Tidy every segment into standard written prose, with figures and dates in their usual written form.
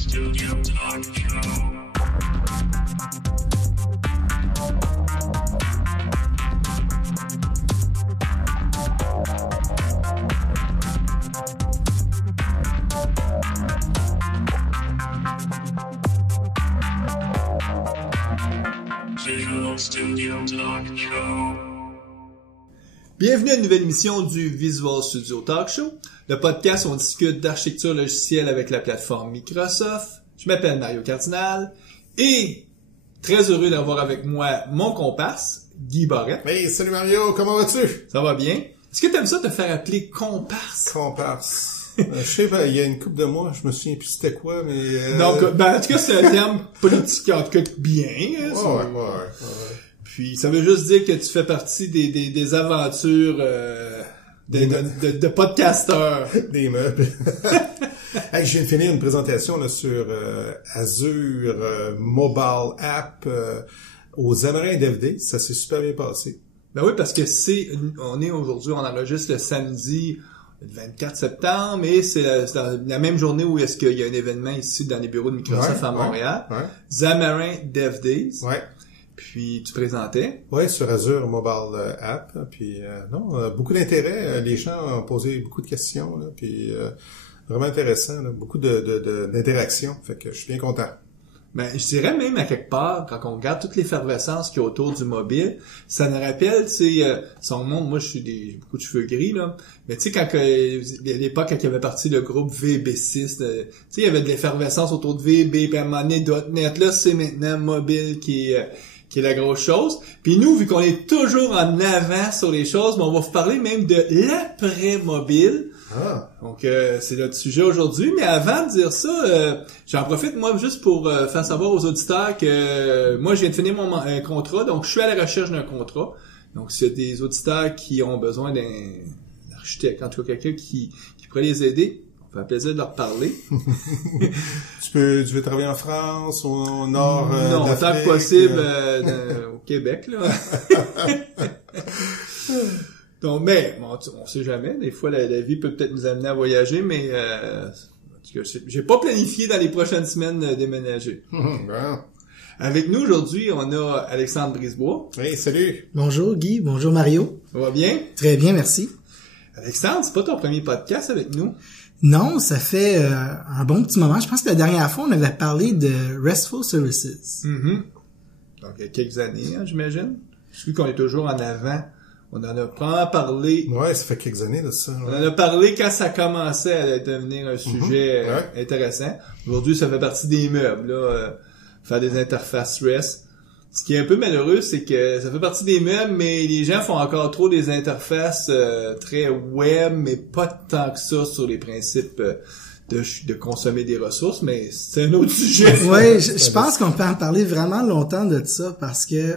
Studio Talk Show. Visual Studio Talk Show. Bienvenue à une nouvelle émission du Visual Studio Talk Show, le podcast où on discute d'architecture logicielle avec la plateforme Microsoft. Je m'appelle Mario Cardinal et très heureux d'avoir avec moi mon comparse, Guy Barrette. Hey, salut Mario, comment vas-tu? Ça va bien? Est-ce que t'aimes ça te faire appeler comparse? Comparse. Je sais pas, il y a une couple de mois, je me souviens plus c'était quoi, mais... Donc, en tout cas, c'est un terme politique, en tout cas, bien. Hein, Ouais. Puis, ça veut juste dire que tu fais partie des aventures de podcasteurs. Des meubles. Hey, je viens de finir une présentation là, sur Azure Mobile App aux Amarins d'FD. Ça s'est super bien passé. Ben oui, parce que on est aujourd'hui, on enregistre le samedi 24 septembre, et c'est la même journée où est-ce qu'il y a un événement ici dans les bureaux de Microsoft à Montréal. Ouais. Xamarin Dev Days. Ouais. Puis tu présentais. Ouais, sur Azure Mobile App. Puis beaucoup d'intérêt. Les gens ont posé beaucoup de questions. Là, puis vraiment intéressant. Là, beaucoup d'interactions. Fait que je suis bien content. Ben, je dirais même à quelque part, quand on regarde toute l'effervescence qu'il y a autour du mobile, ça nous rappelle, tu sais, son monde, moi j'ai beaucoup de cheveux gris, là, mais tu sais, quand à l'époque, quand il y avait parti le groupe VB6, tu sais, il y avait de l'effervescence autour de VB, puis à un moment donné, .NET, là, c'est maintenant mobile qui est la grosse chose. Puis nous, vu qu'on est toujours en avant sur les choses, mais on va vous parler même de l'après-mobile. Ah. Donc, c'est notre sujet aujourd'hui. Mais avant de dire ça, j'en profite, moi, juste pour faire savoir aux auditeurs que moi, je viens de finir mon contrat. Donc, je suis à la recherche d'un contrat. Donc, s'il y a des auditeurs qui ont besoin d'un architecte, en tout cas quelqu'un qui pourrait les aider, on fait plaisir de leur parler. Tu veux travailler en France, au nord non, d'Afrique? tant que possible au Québec, là. Donc, mais bon, on sait jamais. Des fois, la vie peut peut-être nous amener à voyager, mais en tout cas, j'ai pas planifié dans les prochaines semaines déménager. Bon. Avec nous aujourd'hui, on a Alexandre Brisebois. Hey, salut. Bonjour Guy, bonjour Mario. Ça va bien? Très bien, merci. Alexandre, c'est pas ton premier podcast avec nous? Non, ça fait un bon petit moment. Je pense que la dernière fois, on avait parlé de RESTful Services. Mm-hmm. Donc, il y a quelques années, hein, j'imagine. Je sais qu'on est toujours en avant. On en a probablement parlé. Ouais, ça fait quelques années de ça. Ouais. On en a parlé quand ça commençait à devenir un sujet intéressant. Aujourd'hui, ça fait partie des meubles, là, faire des interfaces REST. Ce qui est un peu malheureux, c'est que ça fait partie des meubles, mais les gens font encore trop des interfaces très web, mais pas tant que ça sur les principes de consommer des ressources, mais c'est un autre sujet. Oui, je pense qu'on peut en parler vraiment longtemps de ça parce que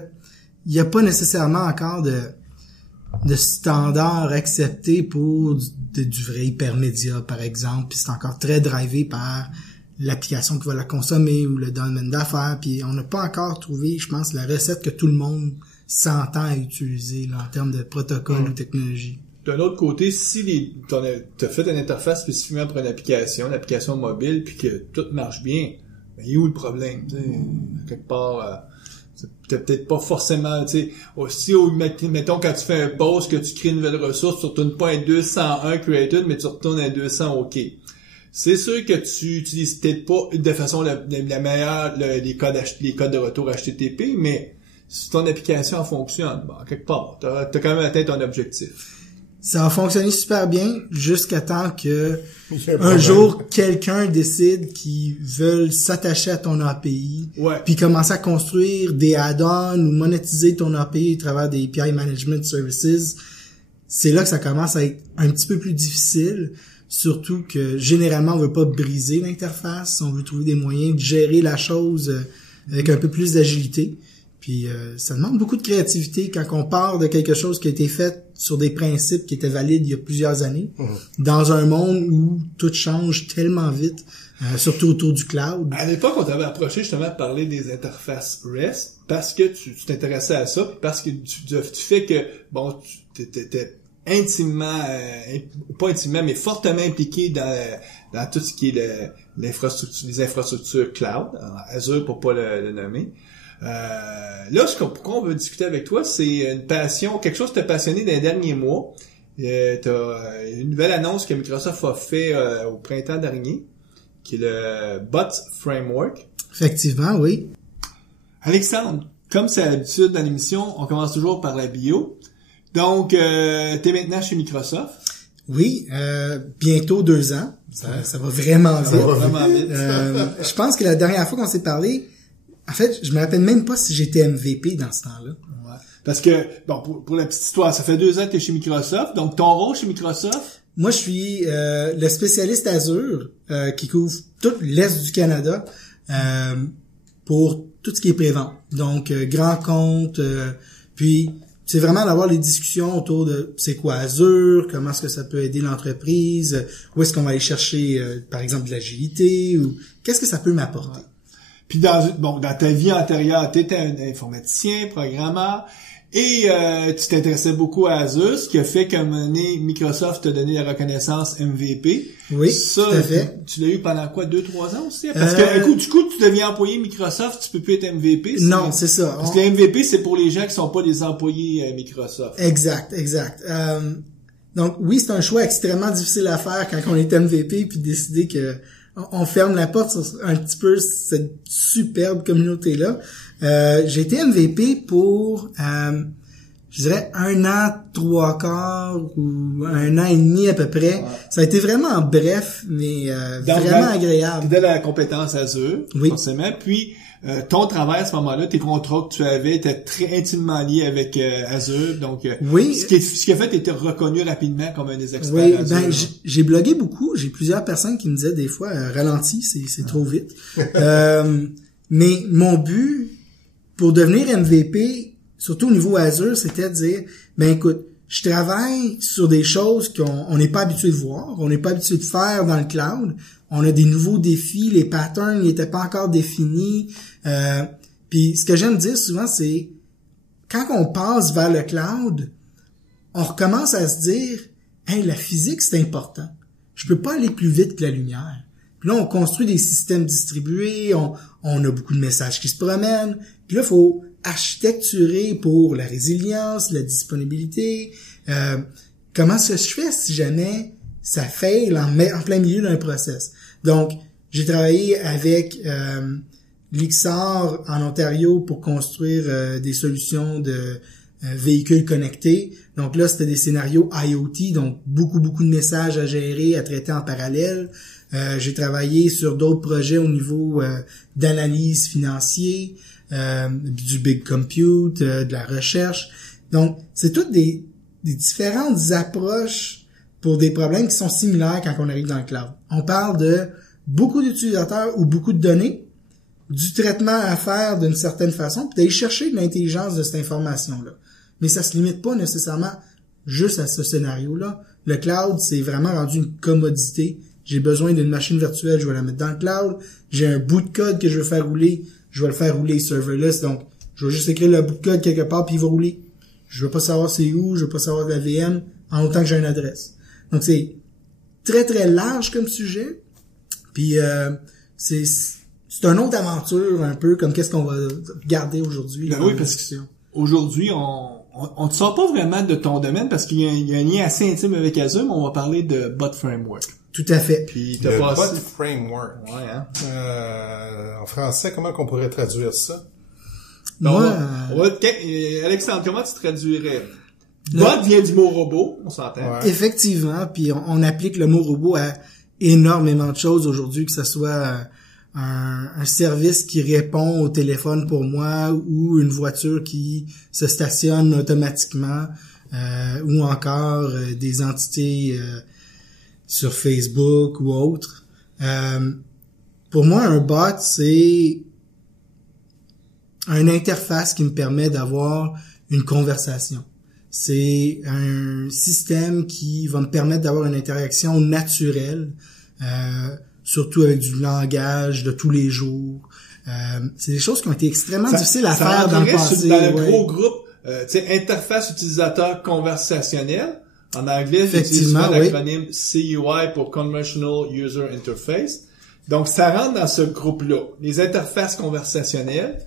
il n'y a pas nécessairement encore de standard accepté pour du vrai hypermédia, par exemple, puis c'est encore très drivé par l'application qui va la consommer ou le domaine d'affaires, puis on n'a pas encore trouvé, je pense, la recette que tout le monde s'entend à utiliser là, en termes de protocole ou technologie. D'un autre côté, si t'as fait une interface spécifiquement pour une application mobile, puis que tout marche bien, ben, il est où le problème? T'sais, quelque part... c'est peut-être pas forcément, tu sais, aussi, mettons, quand tu fais un post, que tu crées une nouvelle ressource, tu retournes pas un 201 created, mais tu retournes un 200 OK. C'est sûr que tu utilises peut-être pas de façon la meilleure les codes de retour HTTP, mais si ton application fonctionne, bon, quelque part, t'as quand même atteint ton objectif. Ça a fonctionné super bien jusqu'à temps que un jour quelqu'un décide qu'ils veulent s'attacher à ton API, puis commencer à construire des add-ons ou monétiser ton API à travers des API Management Services. C'est là que ça commence à être un petit peu plus difficile, surtout que généralement on veut pas briser l'interface, on veut trouver des moyens de gérer la chose avec un peu plus d'agilité. Puis ça demande beaucoup de créativité quand on part de quelque chose qui a été fait sur des principes qui étaient valides il y a plusieurs années, dans un monde où tout change tellement vite, surtout autour du cloud. À l'époque, on t'avait approché justement de parler des interfaces REST parce que tu t'intéressais à ça, parce que tu fais que, bon, t'étais intimement, pas intimement, mais fortement impliqué dans tout ce qui est les infrastructures cloud, Azure pour pas le nommer. Là, pourquoi on veut discuter avec toi, c'est une passion, quelque chose qui t'a passionné dans les derniers mois. T'as une nouvelle annonce que Microsoft a fait au printemps dernier, qui est le Bot Framework. Effectivement, oui. Alexandre, comme c'est l'habitude dans l'émission, on commence toujours par la bio. Donc, t'es maintenant chez Microsoft. Oui, bientôt 2 ans. Ça va vraiment vite. Ça va vraiment vite. Je pense que la dernière fois qu'on s'est parlé, en fait, je me rappelle même pas si j'étais MVP dans ce temps-là. Ouais. Parce que, bon, pour la petite histoire, ça fait 2 ans que t'es chez Microsoft. Donc, ton rôle chez Microsoft? Moi, je suis le spécialiste Azure qui couvre tout l'Est du Canada pour tout ce qui est pré-vente. Donc, grand compte, puis c'est vraiment d'avoir les discussions autour de c'est quoi Azure, comment est-ce que ça peut aider l'entreprise, où est-ce qu'on va aller chercher, par exemple, de l'agilité, ou qu'est-ce que ça peut m'apporter. Ouais. Puis dans ta vie antérieure, tu étais un informaticien, programmeur, et tu t'intéressais beaucoup à Azure, ce qui a fait qu'à un moment donné, Microsoft t'a donné la reconnaissance MVP. Oui, ça, tout à fait. Tu l'as eu pendant quoi, 2-3 ans aussi? Parce que du coup, tu deviens employé Microsoft, tu peux plus être MVP. Non, c'est ça. Parce que le MVP, c'est pour les gens qui sont pas des employés Microsoft. Exact. Donc oui, c'est un choix extrêmement difficile à faire quand on est MVP, puis décider que on ferme la porte sur un petit peu cette superbe communauté-là. J'ai été MVP pour, je dirais, 1 an, 3 quarts ou 1 an et demi à peu près. Ouais. Ça a été vraiment bref, mais vraiment agréable. Tu as la compétence Azure, oui. Forcément. Puis, ton travail à ce moment-là, tes contrats que tu avais étaient très intimement liés avec Azure. Donc, oui. Ce qui a fait, tu étais reconnu rapidement comme un des experts oui, Azure. Ben, j'ai blogué beaucoup. J'ai plusieurs personnes qui me disaient des fois, ralenti, c'est trop vite. Mais mon but, pour devenir MVP, surtout au niveau Azure, c'était de dire, ben écoute, je travaille sur des choses qu'on n'est pas habitué de voir, on n'est pas habitué de faire dans le cloud. On a des nouveaux défis, les patterns n'étaient pas encore définis. Puis ce que j'aime dire souvent, c'est quand on passe vers le cloud, on recommence à se dire, hey, la physique c'est important. Je peux pas aller plus vite que la lumière. Puis là, on construit des systèmes distribués, on a beaucoup de messages qui se promènent. Puis là, il faut architecturer pour la résilience, la disponibilité. Comment est-ce que je fais si jamais ça fail en plein milieu d'un process? Donc, j'ai travaillé avec l'IXAR en Ontario pour construire des solutions de véhicules connectés. Donc là, c'était des scénarios IoT, donc beaucoup de messages à gérer, à traiter en parallèle. J'ai travaillé sur d'autres projets au niveau d'analyse financière, du big compute, de la recherche. Donc, c'est toutes des différentes approches pour des problèmes qui sont similaires quand on arrive dans le cloud. On parle de beaucoup d'utilisateurs ou beaucoup de données, du traitement à faire d'une certaine façon, puis d'aller chercher de l'intelligence de cette information-là. Mais ça se limite pas nécessairement juste à ce scénario-là. Le cloud, c'est vraiment rendu une commodité. J'ai besoin d'une machine virtuelle, je vais la mettre dans le cloud. J'ai un bout de code que je veux faire rouler, je vais le faire rouler serverless. Donc, je vais juste écrire le bout de code quelque part puis il va rouler. Je veux pas savoir c'est où, je veux pas savoir de la VM, en autant que j'ai une adresse. Donc, c'est très, très large comme sujet. Puis, c'est une autre aventure un peu comme qu'est-ce qu'on va regarder aujourd'hui. Ben oui, parce que aujourd'hui, on ne sort pas vraiment de ton domaine parce qu'il y a un lien assez intime avec Azure, mais on va parler de Bot Framework. Tout à fait. Puis le Bot Framework. Ouais, hein? En français, comment qu'on pourrait traduire ça? Alexandre, comment tu traduirais? Bot vient du mot robot, on s'entend. Ouais. Effectivement, puis on applique le mot robot à énormément de choses aujourd'hui, que ce soit un service qui répond au téléphone pour moi ou une voiture qui se stationne automatiquement ou encore des entités sur Facebook ou autre. Pour moi, un bot, c'est une interface qui me permet d'avoir une conversation. C'est un système qui va me permettre d'avoir une interaction naturelle, surtout avec du langage de tous les jours. C'est des choses qui ont été extrêmement difficiles à faire dans le passé. Dans le gros groupe, interface utilisateur conversationnelle En anglais, j'utilise souvent l'acronyme CUI pour Conventional User Interface. Donc, ça rentre dans ce groupe-là. Les interfaces conversationnelles.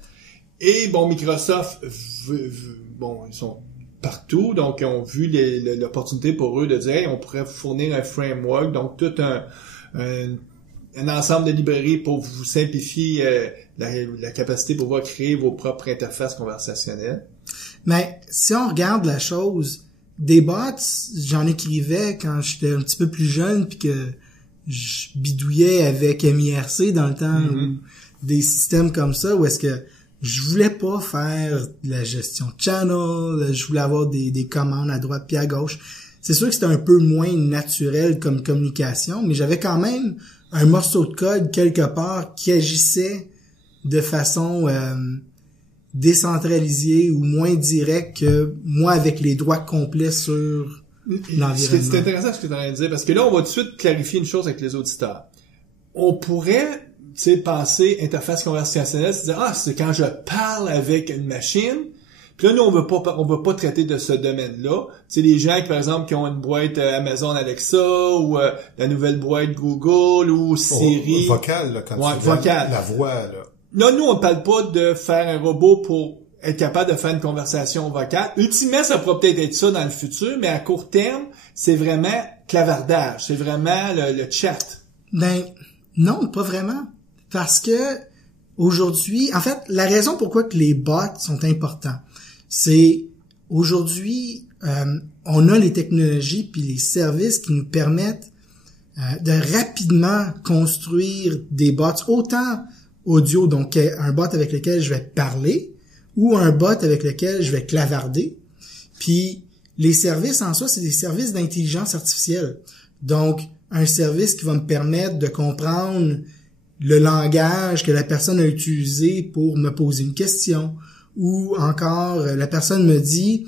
Et bon, Microsoft, ils sont partout, donc ils ont vu l'opportunité pour eux de dire, hey, on pourrait vous fournir un framework, donc tout un ensemble de librairies pour vous simplifier la capacité de pouvoir créer vos propres interfaces conversationnelles. Mais si on regarde la chose, des bots, j'en écrivais quand j'étais un petit peu plus jeune, puis que je bidouillais avec MIRC dans le temps, ou des systèmes comme ça, où est-ce que je voulais pas faire de la gestion de channel, je voulais avoir des commandes à droite puis à gauche. C'est sûr que c'était un peu moins naturel comme communication, mais j'avais quand même un morceau de code quelque part qui agissait de façon décentralisée ou moins directe que moi avec les droits complets sur l'environnement. C'est intéressant ce que tu es en train de dire, parce que là, on va tout de suite clarifier une chose avec les auditeurs. On pourrait, passer interface conversationnelle, c'est dire, c'est quand je parle avec une machine. Puis là, nous, on veut pas traiter de ce domaine-là. Les gens qui, par exemple, qui ont une boîte Amazon Alexa ou la nouvelle boîte Google ou Siri. Vocal, là, quand tu vocal. La voix, là. Là, nous, on parle pas de faire un robot pour être capable de faire une conversation vocale. Ultimement, ça pourrait peut-être être ça dans le futur, mais à court terme, c'est vraiment clavardage. C'est vraiment le chat. Ben, non, pas vraiment. Parce que, aujourd'hui, en fait, la raison pourquoi que les bots sont importants, c'est, aujourd'hui, on a les technologies puis les services qui nous permettent de rapidement construire des bots, autant audio, donc un bot avec lequel je vais parler, ou un bot avec lequel je vais clavarder. Puis les services en soi, c'est des services d'intelligence artificielle. Donc, un service qui va me permettre de comprendre le langage que la personne a utilisé pour me poser une question, ou encore la personne me dit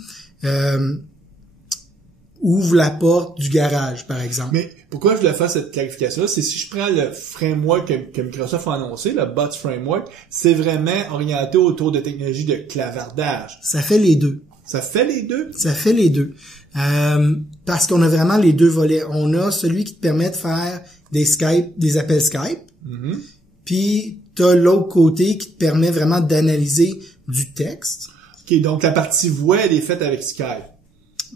ouvre la porte du garage, par exemple. Mais pourquoi je voulais faire cette clarification-là, c'est si je prends le framework que Microsoft a annoncé, le Bots Framework, c'est vraiment orienté autour de technologies de clavardage. Ça fait les deux. Ça fait les deux? Ça fait les deux. Parce qu'on a vraiment les deux volets. On a celui qui te permet de faire des appels Skype. Puis t'as l'autre côté qui te permet vraiment d'analyser du texte. OK, donc la partie voix, elle est faite avec Skype.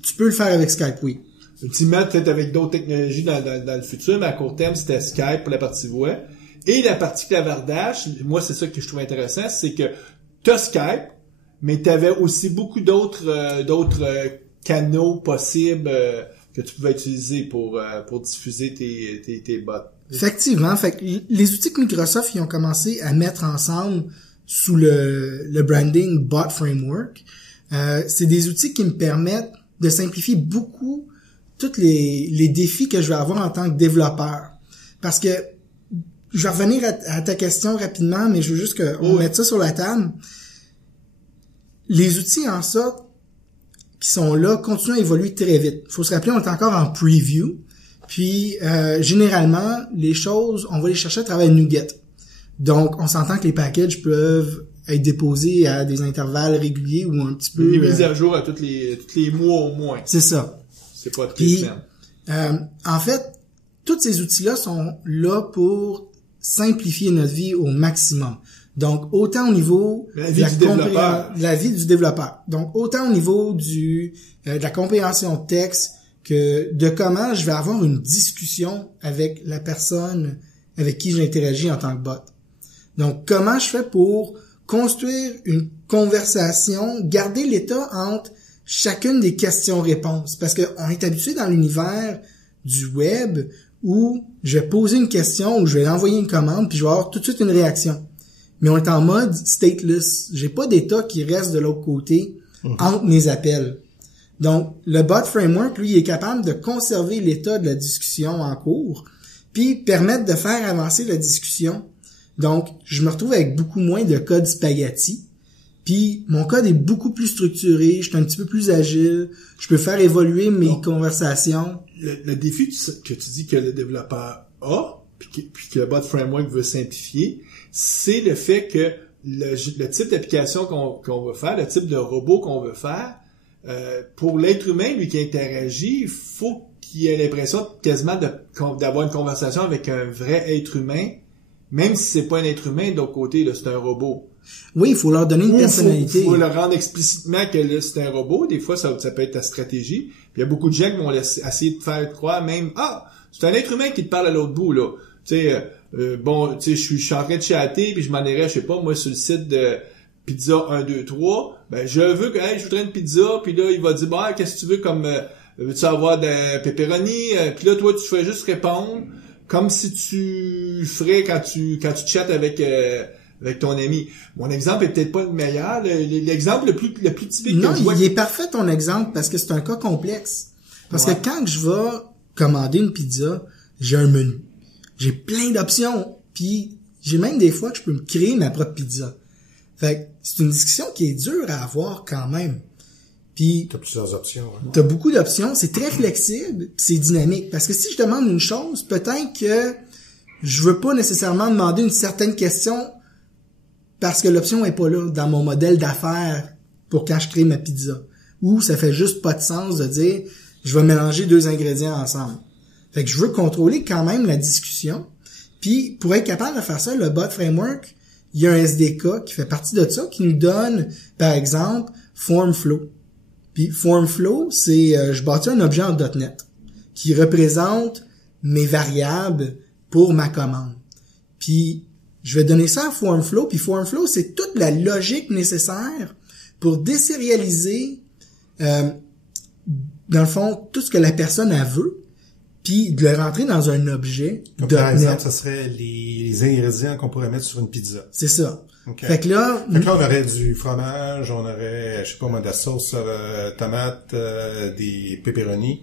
Tu peux le faire avec Skype, oui. Ultimement, peut-être avec d'autres technologies dans le futur, mais à court terme, c'était Skype pour la partie voix. Et la partie clavardage, moi, c'est ça que je trouve intéressant, c'est que t'as Skype, mais t'avais aussi beaucoup d'autres canaux possibles que tu pouvais utiliser pour diffuser tes bots. Effectivement, fait que les outils que Microsoft ils ont commencé à mettre ensemble sous le branding Bot Framework, c'est des outils qui me permettent de simplifier beaucoup tous les défis que je vais avoir en tant que développeur. Parce que je vais revenir à ta question rapidement, mais je veux juste qu'on mette ça sur la table. Les outils en sorte qui sont là continuent à évoluer très vite. Il faut se rappeler, on est encore en preview. Puis, généralement, les choses, on va les chercher à travers NuGet. Donc, on s'entend que les packages peuvent être déposés à des intervalles réguliers ou un petit peu... Des mises à jour à tous les mois au moins. C'est ça. C'est pas toutes les semaines. En fait, tous ces outils-là sont là pour simplifier notre vie au maximum. Donc, autant au niveau de la vie du développeur. Donc, autant au niveau de la compréhension de texte que de comment je vais avoir une discussion avec la personne avec qui j'interagis en tant que bot. Donc, comment je fais pour construire une conversation, garder l'état entre chacune des questions-réponses. Parce que on est habitué dans l'univers du web où je vais poser une question ou je vais envoyer une commande puis je vais avoir tout de suite une réaction. Mais on est en mode stateless. J'ai pas d'état qui reste de l'autre côté entre mes appels. Donc, le Bot Framework, lui, il est capable de conserver l'état de la discussion en cours puis permettre de faire avancer la discussion. Donc, je me retrouve avec beaucoup moins de code spaghetti. Puis, mon code est beaucoup plus structuré, je suis un petit peu plus agile, je peux faire évoluer mes conversations. Le défi que tu dis que le développeur a, puis que le Bot Framework veut simplifier, c'est le fait que le type d'application qu'on veut faire, le type de robot qu'on veut faire, pour l'être humain, lui, qui interagit, il faut qu'il ait l'impression quasiment d'avoir une conversation avec un vrai être humain, même si c'est pas un être humain, d'autre côté, là, c'est un robot. Oui, il faut leur donner une personnalité. Il faut leur rendre explicitement que là, c'est un robot. Des fois, ça peut être ta stratégie. Puis il y a beaucoup de gens qui vont essayer de faire croire même, c'est un être humain qui te parle à l'autre bout, là. Tu sais, je suis en train de chatter, puis je m'en irais, je sais pas, moi, sur le site de Pizza 1, 2, 3. Ben, je voudrais une pizza, puis là, il va dire, qu'est-ce que tu veux comme, veux-tu avoir de pepperoni? Puis là, toi, tu fais juste répondre, comme si tu ferais quand tu chattes avec ton ami. Mon exemple est peut-être pas le meilleur. L'exemple le plus typique non, que je vois... il est parfait ton exemple parce que c'est un cas complexe. Parce que quand je vais commander une pizza, j'ai un menu. J'ai plein d'options. Puis j'ai même des fois que je peux me créer ma propre pizza. Fait que c'est une discussion qui est dure à avoir quand même. Puis t'as plusieurs options. Hein. T'as beaucoup d'options. C'est très flexible. Pis c'est dynamique. Parce que si je demande une chose, peut-être que je veux pas nécessairement demander une certaine question parce que l'option est pas là dans mon modèle d'affaires pour quand je crée ma pizza. Ou ça fait juste pas de sens de dire je vais mélanger 2 ingrédients ensemble. Fait que je veux contrôler quand même la discussion. Puis pour être capable de faire ça, le Bot Framework, il y a un SDK qui fait partie de ça, qui nous donne, par exemple, FormFlow. Puis FormFlow, c'est je bâtis un objet en .NET qui représente mes variables pour ma commande. Puis je vais donner ça à FormFlow, puis FormFlow, c'est toute la logique nécessaire pour désérialiser, dans le fond, tout ce que la personne a veut, puis de le rentrer dans un objet .NET. Par exemple, ça serait les ingrédients qu'on pourrait mettre sur une pizza. C'est ça. Okay. Fait que là, on aurait du fromage, on aurait, je sais pas moi, de la sauce tomate, des pepperoni.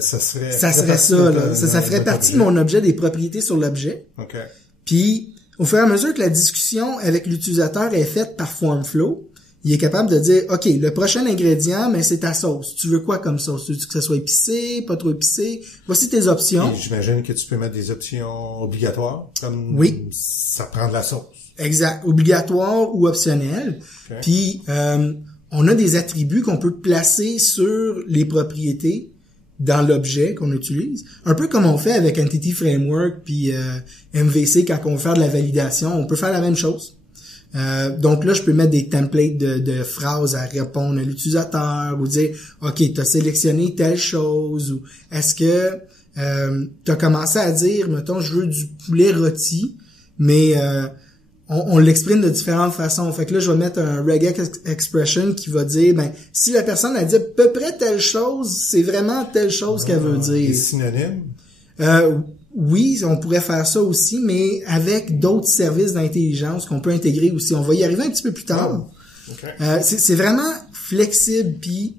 Ça serait ça, là. Ça ferait partie de mon objet, des propriétés sur l'objet. OK. Puis, au fur et à mesure que la discussion avec l'utilisateur est faite par FormFlow, il est capable de dire, OK, le prochain ingrédient, mais c'est ta sauce. Tu veux quoi comme sauce? Tu veux que ça soit épicé, pas trop épicé? Voici tes options. Et j'imagine que tu peux mettre des options obligatoires, comme oui. Ça prend de la sauce. Exact. Obligatoire ou optionnel. Okay. Puis, on a des attributs qu'on peut placer sur les propriétés dans l'objet qu'on utilise. Un peu comme on fait avec Entity Framework puis MVC quand on veut faire de la validation. On peut faire la même chose. Donc là, je peux mettre des templates de phrases à répondre à l'utilisateur ou dire, OK, tu as sélectionné telle chose ou est-ce que tu as commencé à dire, mettons, je veux du poulet rôti, mais on l'exprime de différentes façons. Fait que là, je vais mettre un regex expression qui va dire, si la personne a dit à peu près telle chose, c'est vraiment telle chose qu'elle veut dire. Des synonymes? Oui, on pourrait faire ça aussi, mais avec d'autres services d'intelligence qu'on peut intégrer aussi. On va y arriver un petit peu plus tard. Okay. C'est vraiment flexible. Puis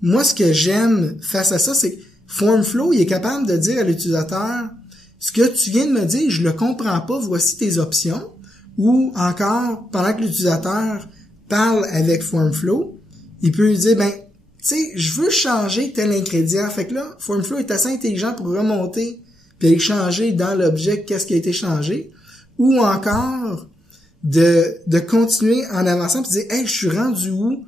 moi, ce que j'aime face à ça, c'est que FormFlow, il est capable de dire à l'utilisateur, ce que tu viens de me dire, je le comprends pas, voici tes options. Ou encore, pendant que l'utilisateur parle avec FormFlow, il peut lui dire, tu sais, je veux changer tel ingrédient. Fait que là, FormFlow est assez intelligent pour remonter puis aller changer dans l'objet qu'est-ce qui a été changé. Ou encore, de continuer en avançant puis dire, hey, je suis rendu où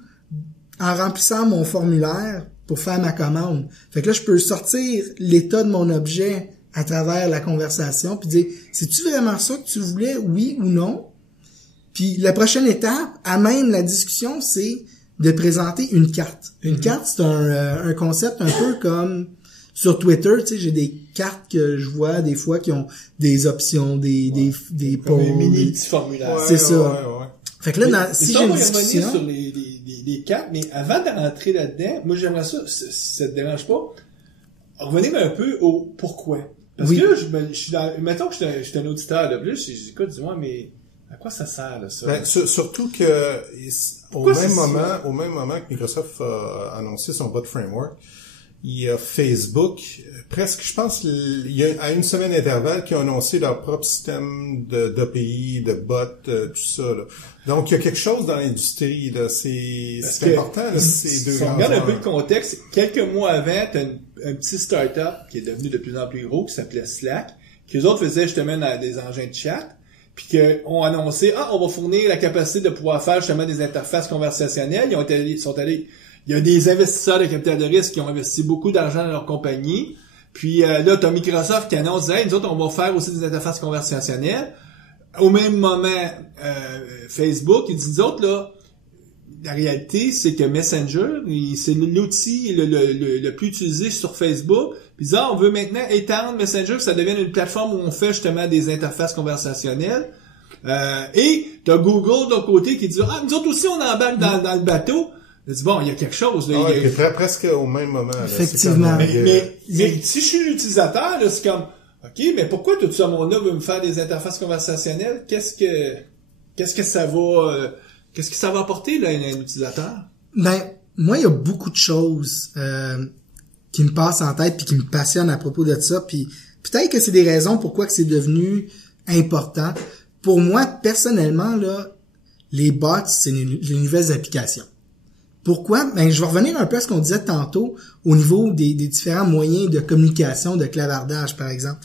en remplissant mon formulaire pour faire ma commande. Fait que là, je peux sortir l'état de mon objet à travers la conversation, puis dire, c'est-tu vraiment ça que tu voulais, oui ou non? Puis la prochaine étape, amène la discussion, c'est de présenter une carte. Une carte, c'est un concept un peu comme sur Twitter, tu sais, j'ai des cartes que je vois des fois qui ont des options, des comme polls. Des mini petits formulaires. C'est ça. Ouais. Fait que là, si j'ai une discussion... On va revenir sur les cartes, mais avant de rentrer là-dedans, moi j'aimerais ça te dérange pas, revenez un peu au pourquoi. Parce que là, je suis dans, mettons que je suis un auditeur, là, j'écoute, dis-moi, mais à quoi ça sert, là, ça? Surtout que, au même moment que Microsoft a annoncé son bot framework, il y a Facebook, presque, je pense, il y a à une semaine d'intervalle qui ont annoncé leur propre système d'API, de bots, tout ça, là. Donc, il y a quelque chose dans l'industrie, là. C'est important, là, ces deux Si on regarde un peu le contexte, quelques mois avant, t'as un petit start-up qui est devenu de plus en plus gros, qui s'appelait Slack, que les autres faisaient justement des engins de chat, puis qu'on il y a des investisseurs de capital de risque qui ont investi beaucoup d'argent dans leur compagnie. Puis là, t'as Microsoft qui annonce, hey, nous autres, on va faire aussi des interfaces conversationnelles. Au même moment, Facebook, il dit, nous autres, là, la réalité, c'est que Messenger, c'est l'outil le plus utilisé sur Facebook. Puis on veut maintenant étendre Messenger, que ça devienne une plateforme où on fait justement des interfaces conversationnelles. Et t'as Google de l'autre côté qui dit, nous autres aussi, on embarque dans le bateau. Il dit, bon, il y a quelque chose. Là, il est presque au même moment. Là. Effectivement. Mais si je suis l'utilisateur, là, c'est comme, OK, mais pourquoi tout ce monde-là veut me faire des interfaces conversationnelles? Qu'est-ce que ça va apporter, là, à un utilisateur? Ben, moi, il y a beaucoup de choses, qui me passent en tête puis qui me passionnent à propos de ça, puis peut-être que c'est des raisons pourquoi que c'est devenu important. Pour moi, personnellement, là, les bots, c'est les nouvelles applications. Pourquoi? Ben, je vais revenir un peu à ce qu'on disait tantôt au niveau des différents moyens de communication, de clavardage, par exemple.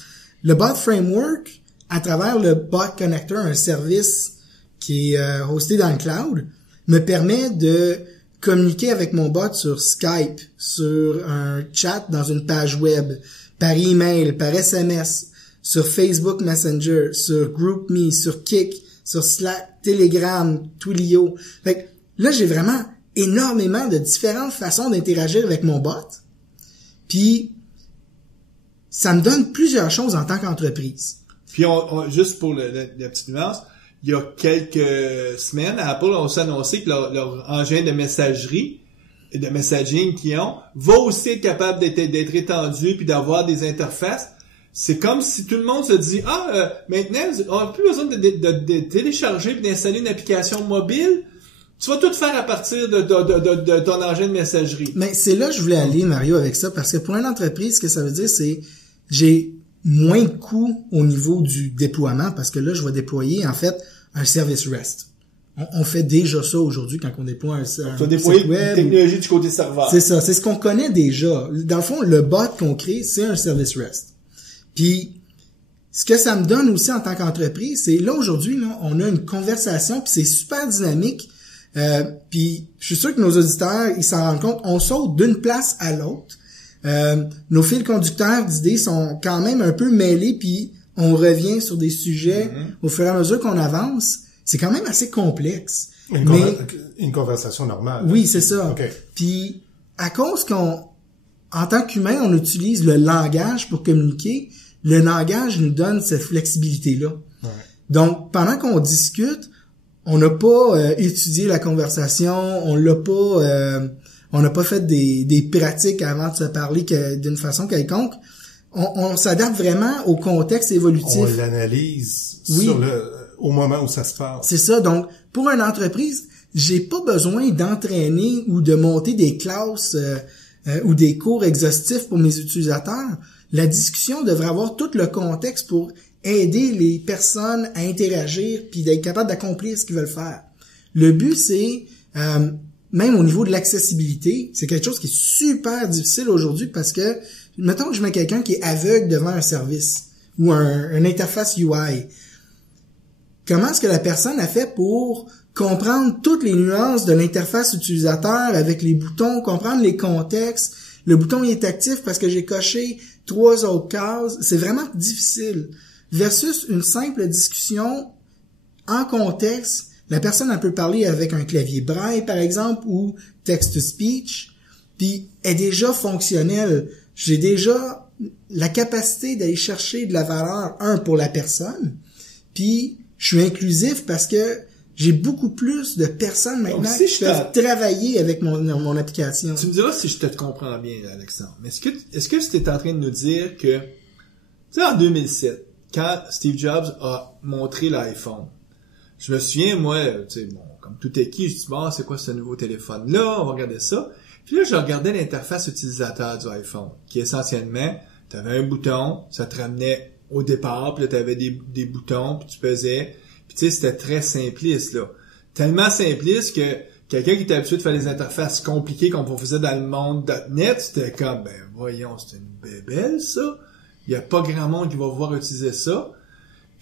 Le bot framework, à travers le bot connector, un service qui est hosté dans le cloud, me permet de communiquer avec mon bot sur Skype, sur un chat dans une page web, par email, par SMS, sur Facebook Messenger, sur GroupMe, sur Kik, sur Slack, Telegram, Twilio. Fait que là, j'ai vraiment énormément de différentes façons d'interagir avec mon bot. Puis, ça me donne plusieurs choses en tant qu'entreprise. Puis, juste pour la petite nuance, il y a quelques semaines, Apple a aussi annoncé que leur engin de messagerie et de messaging qu'ils ont va aussi être capable d'être étendu puis d'avoir des interfaces. C'est comme si tout le monde se dit, maintenant, on n'a plus besoin de télécharger et d'installer une application mobile. Tu vas tout faire à partir de ton engin de messagerie. Mais c'est là que je voulais aller, Mario, avec ça, parce que pour une entreprise, ce que ça veut dire, c'est j'ai moins de coûts au niveau du déploiement, parce que là, je vais déployer, en fait, un service REST. On fait déjà ça aujourd'hui quand on déploie un site web. Une technologie du côté serveur. C'est ça, c'est ce qu'on connaît déjà. Dans le fond, le bot qu'on crée, c'est un service REST. Puis, ce que ça me donne aussi en tant qu'entreprise, c'est là, aujourd'hui, là, on a une conversation, puis c'est super dynamique. Puis je suis sûr que nos auditeurs, ils s'en rendent compte, on saute d'une place à l'autre. Nos fils conducteurs d'idées sont quand même un peu mêlés, puis on revient sur des sujets au fur et à mesure qu'on avance. C'est quand même assez complexe. Une conversation normale. Oui, c'est ça. Okay. Puis à cause en tant qu'humain, on utilise le langage pour communiquer, le langage nous donne cette flexibilité-là. Ouais. Donc, pendant qu'on discute, on n'a pas étudié la conversation, on n'a pas fait des pratiques avant de se parler d'une façon quelconque. On s'adapte vraiment au contexte évolutif. On l'analyse au moment où ça se passe. C'est ça. Donc, pour une entreprise, j'ai pas besoin d'entraîner ou de monter des classes ou des cours exhaustifs pour mes utilisateurs. La discussion devrait avoir tout le contexte pour aider les personnes à interagir puis d'être capable d'accomplir ce qu'ils veulent faire. Le but, c'est, même au niveau de l'accessibilité, c'est quelque chose qui est super difficile aujourd'hui parce que, mettons que je mets quelqu'un qui est aveugle devant un service ou une interface UI. Comment est-ce que la personne a fait pour comprendre toutes les nuances de l'interface utilisateur avec les boutons, comprendre les contextes? Le bouton il est actif parce que j'ai coché 3 autres cases. C'est vraiment difficile. Versus une simple discussion en contexte, la personne elle peut parler avec un clavier braille par exemple ou text-to-speech, puis est déjà fonctionnelle. J'ai déjà la capacité d'aller chercher de la valeur, pour la personne, puis je suis inclusif parce que j'ai beaucoup plus de personnes maintenant qui peuvent travailler avec mon application. Tu me diras si je te comprends bien, Alexandre, mais est-ce que tu es en train de nous dire que, tu sais, en 2007, quand Steve Jobs a montré l'iPhone, je me souviens, moi, tu sais, comme tout équipe, je dis, c'est quoi ce nouveau téléphone-là? On va regarder ça. Puis là, je regardais l'interface utilisateur du iPhone, qui essentiellement, tu avais un bouton, ça te ramenait au départ, puis là, tu avais des boutons, puis tu pesais. Puis tu sais, c'était très simpliste, là. Tellement simpliste que quelqu'un qui était habitué de faire des interfaces compliquées comme on faisait dans le monde .NET, c'était comme, voyons, c'est une bébelle, ça. Il y a pas grand monde qui va pouvoir utiliser ça.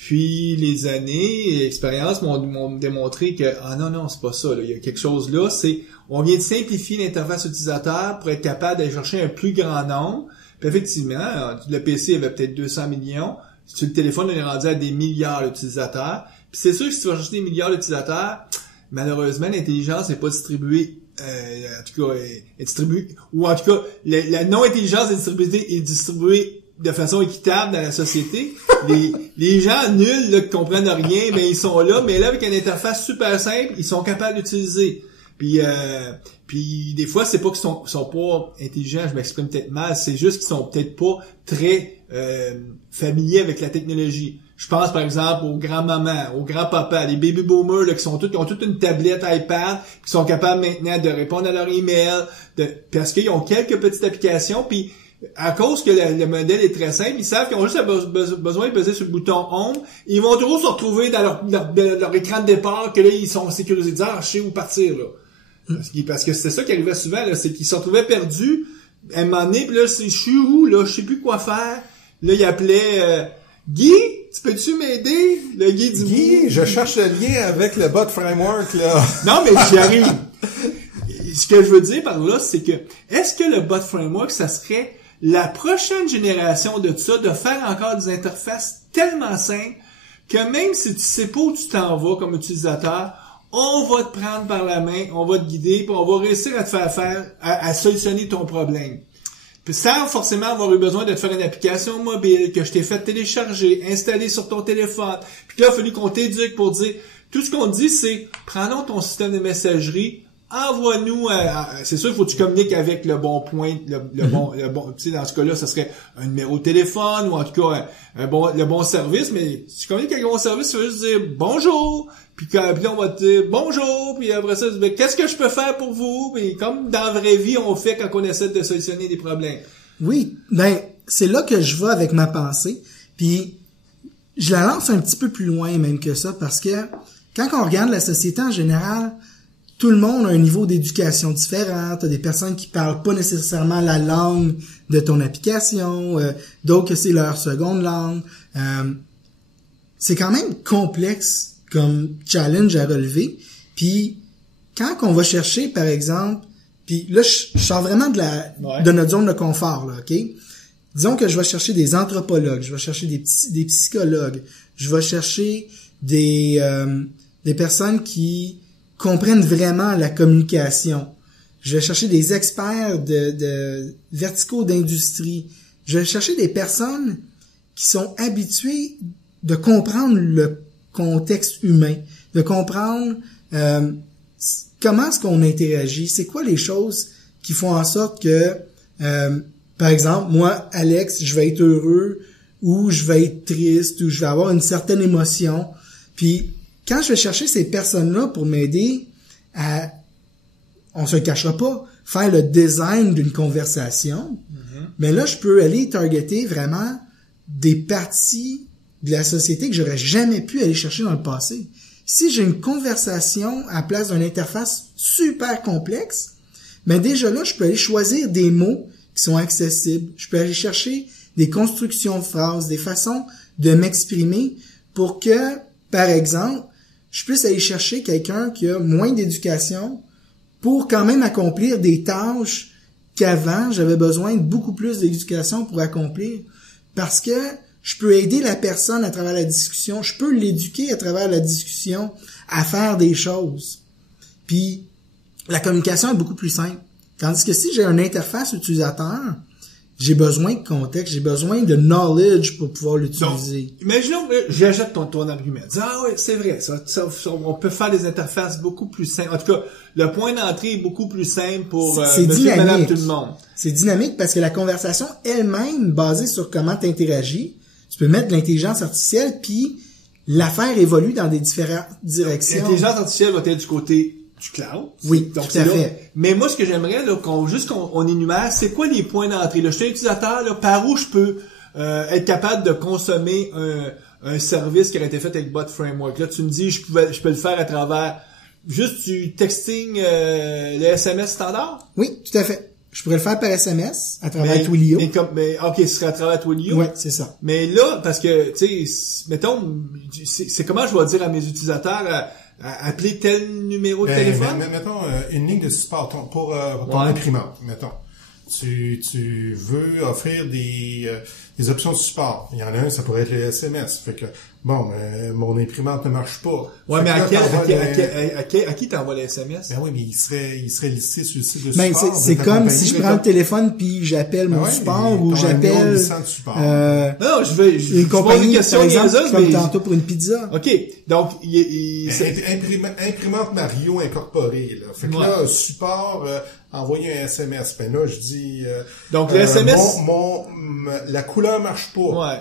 Puis les années et l'expérience m'ont démontré que non, c'est pas ça. Là. Il y a quelque chose là, on vient de simplifier l'interface utilisateur pour être capable d'aller chercher un plus grand nombre. Puis effectivement, le PC avait peut-être 200 millions. Sur le téléphone, on est rendu à des milliards d'utilisateurs. Puis c'est sûr que si tu vas chercher des milliards d'utilisateurs, malheureusement, l'intelligence n'est pas distribuée. En tout cas, est distribuée. Ou en tout cas, la non-intelligence est distribuée de façon équitable dans la société. Les gens nuls là, qui comprennent rien, mais ils sont là, mais là avec une interface super simple, ils sont capables d'utiliser. Puis des fois, c'est pas qu'ils sont pas intelligents, je m'exprime peut-être mal, c'est juste qu'ils sont peut-être pas très familiers avec la technologie. Je pense par exemple aux grands-mamans, aux grands-papas, les baby boomers là, qui ont toute une tablette iPad, qui sont capables maintenant de répondre à leur email, parce qu'ils ont quelques petites applications, puis à cause que le modèle est très simple, ils savent qu'ils ont juste besoin de peser sur le bouton Home. Ils vont toujours se retrouver dans leur écran de départ, que là, ils sont sécurisés. Ils disent, je sais où partir, là. Parce que c'était ça qui arrivait souvent, là. C'est qu'ils se retrouvaient perdus. À un moment donné, puis là, je suis où, là? Je sais plus quoi faire. Là, il appelait, Guy, tu peux-tu m'aider? Le Guy dit Guy, je cherche le lien avec le bot framework, là. Non, mais j'y arrive. Ce que je veux dire par là, c'est que, est-ce que le bot framework, ça serait la prochaine génération de ça, de faire encore des interfaces tellement simples que même si tu sais pas où tu t'en vas comme utilisateur, on va te prendre par la main, on va te guider, puis on va réussir à te faire à solutionner ton problème. Puis sans forcément avoir eu besoin de te faire une application mobile que je t'ai fait télécharger, installer sur ton téléphone. Puis là, il a fallu qu'on t'éduque pour dire, tout ce qu'on dit, c'est, prenons ton système de messagerie, envoie-nous, c'est sûr, il faut que tu communiques avec le bon point, le bon, tu sais, dans ce cas-là, ça serait un numéro de téléphone, ou en tout cas, le bon service, mais si tu communiques avec le bon service, tu vas juste dire bonjour, puis là, on va te dire bonjour, puis après ça, tu dis, qu'est-ce que je peux faire pour vous? Puis comme dans la vraie vie, on fait quand on essaie de solutionner des problèmes. Oui, c'est là que je vais avec ma pensée, puis je la lance un petit peu plus loin même que ça, parce que quand on regarde la société en général, tout le monde a un niveau d'éducation différent. T'as des personnes qui parlent pas nécessairement la langue de ton application, d'autres que c'est leur seconde langue. C'est quand même complexe comme challenge à relever. Puis quand on va chercher, par exemple, puis là je sors vraiment de notre zone de confort, là, ok? Disons que je vais chercher des anthropologues, je vais chercher des psychologues, je vais chercher des personnes qui comprennent vraiment la communication. Je vais chercher des experts de verticaux d'industrie. Je vais chercher des personnes qui sont habituées de comprendre le contexte humain, de comprendre comment est-ce qu'on interagit, c'est quoi les choses qui font en sorte que, par exemple, moi, Alex, je vais être heureux ou je vais être triste ou je vais avoir une certaine émotion. Puis quand je vais chercher ces personnes-là pour m'aider à, on se le cachera pas, faire le design d'une conversation, mais là, je peux aller targeter vraiment des parties de la société que j'aurais jamais pu aller chercher dans le passé. Si j'ai une conversation à la place d'une interface super complexe, mais déjà là, je peux aller choisir des mots qui sont accessibles. Je peux aller chercher des constructions de phrases, des façons de m'exprimer pour que, par exemple, je puisse aller chercher quelqu'un qui a moins d'éducation pour quand même accomplir des tâches qu'avant, j'avais besoin de beaucoup plus d'éducation pour accomplir. Parce que je peux aider la personne à travers la discussion, je peux l'éduquer à travers la discussion à faire des choses. Puis, la communication est beaucoup plus simple. Tandis que si j'ai une interface utilisateur, j'ai besoin de contexte, j'ai besoin de knowledge pour pouvoir l'utiliser. Donc, imaginons que j'achète ton argument. Oui, c'est vrai, ça, on peut faire des interfaces beaucoup plus simples. En tout cas, le point d'entrée est beaucoup plus simple pour monsieur, madame, tout le monde. C'est dynamique parce que la conversation elle-même, basée sur comment tu interagis, tu peux mettre de l'intelligence artificielle, puis l'affaire évolue dans des différentes directions. L'intelligence artificielle va être du côté du cloud. Oui, donc tout à fait. Mais moi, ce que j'aimerais, là, qu'on énumère, c'est quoi les points d'entrée? Là, je suis un utilisateur, là, par où je peux être capable de consommer un service qui aurait été fait avec Bot Framework. Là, tu me dis, je peux le faire à travers juste du texting, le SMS standard? Oui, tout à fait. Je pourrais le faire par SMS, à travers Twilio. OK, ce serait à travers Twilio. Ouais, c'est ça. Mais là, parce que, tu sais, mettons, c'est comment je vais dire à mes utilisateurs appeler tel numéro de téléphone? Mettons, une ligne de support pour ton imprimante, mettons. Tu veux offrir des options de support. Il y en a un, ça pourrait être les SMS. Fait que, bon, mon imprimante ne marche pas. Ouais, mais à qui t'envoies les SMS? Ben oui, mais il serait listé sur le site de support. Ben, c'est comme si je prends le téléphone puis j'appelle mon support ou j'appelle, non, je vais une compagnie, par exemple, comme tantôt pour une pizza. OK. Donc, imprimante Mario incorporée, là. Fait que là, support, envoyer un SMS. Ben là, je dis, donc, le SMS. La couleur marche pas. Ouais.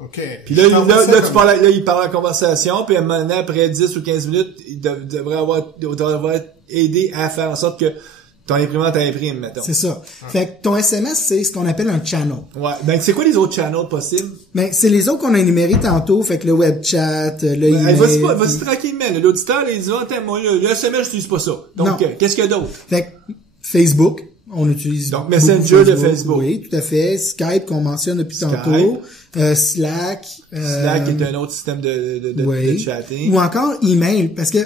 OK. Puis là, il parle à la conversation, puis maintenant, après 10 ou 15 minutes, il devrait avoir aidé à faire en sorte que ton imprimante imprime, mettons. C'est ça. Fait que ton SMS, c'est ce qu'on appelle un channel. Ouais. Ben, c'est quoi les autres channels possibles? Ben, c'est les autres qu'on a énumérés tantôt, fait que le web chat, le email. Vas-y tranquillement. L'auditeur, il dit, moi, le SMS, j'utilise pas ça. Donc, qu'est-ce qu'il y a d'autre? Fait que Facebook, on utilise. Donc, Messenger de Facebook. Oui, tout à fait. Skype, qu'on mentionne depuis tantôt. Slack. Slack est un autre système de chatting. Ou encore email, parce que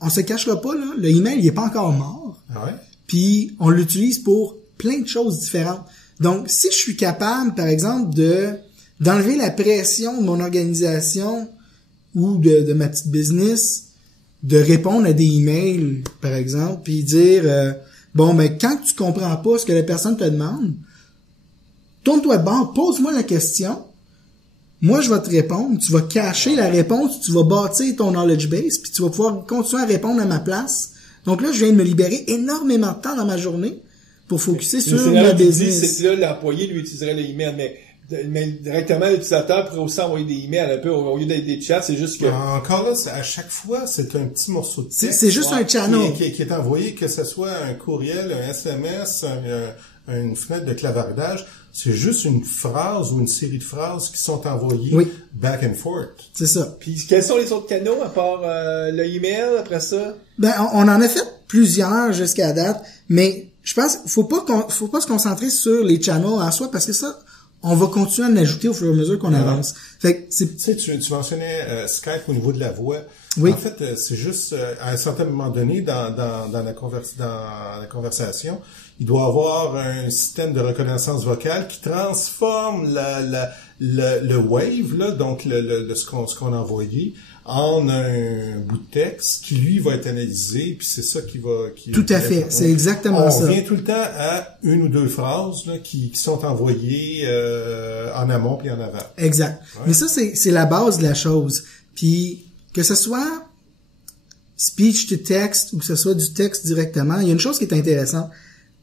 on se cachera pas, là, le email, il est pas encore mort. Ah ouais? Puis, on l'utilise pour plein de choses différentes. Donc, si je suis capable, par exemple, d'enlever la pression de mon organisation ou de ma petite business, de répondre à des emails, par exemple, puis dire, bon, mais quand tu comprends pas ce que la personne te demande, tourne-toi de bord, pose-moi la question, moi je vais te répondre, tu vas cacher la réponse, tu vas bâtir ton knowledge base, puis tu vas pouvoir continuer à répondre à ma place. Donc là, je viens de me libérer énormément de temps dans ma journée pour focusser sur ma business. C'est que là, l'employé lui utiliserait l'email, mais directement l'utilisateur pourrait aussi envoyer des emails un peu au lieu d'être des chats, c'est juste que... Encore là, à chaque fois, c'est un petit morceau de texte. C'est juste un channel. Qui est envoyé, que ce soit un courriel, un SMS, une fenêtre de clavardage. C'est juste une phrase ou une série de phrases qui sont envoyées back and forth. C'est ça. Puis quels sont les autres canaux à part le email après ça? Ben on en a fait plusieurs jusqu'à date, mais je pense faut pas se concentrer sur les channels en soi parce que ça on va continuer à en ajouter au fur et à mesure qu'on avance. Fait que tu sais, tu mentionnais Skype au niveau de la voix. Oui. En fait, c'est juste à un certain moment donné dans la conversation, il doit avoir un système de reconnaissance vocale qui transforme le wave là, donc ce qu'on a envoyé en un bout de texte qui lui va être analysé, puis c'est ça qui va... Tout à fait, c'est exactement ça. On revient tout le temps à une ou deux phrases là, qui sont envoyées en amont puis en aval. Exact. Ouais. Mais ça, c'est la base de la chose. Puis que ce soit speech to text ou que ce soit du texte directement, il y a une chose qui est intéressante.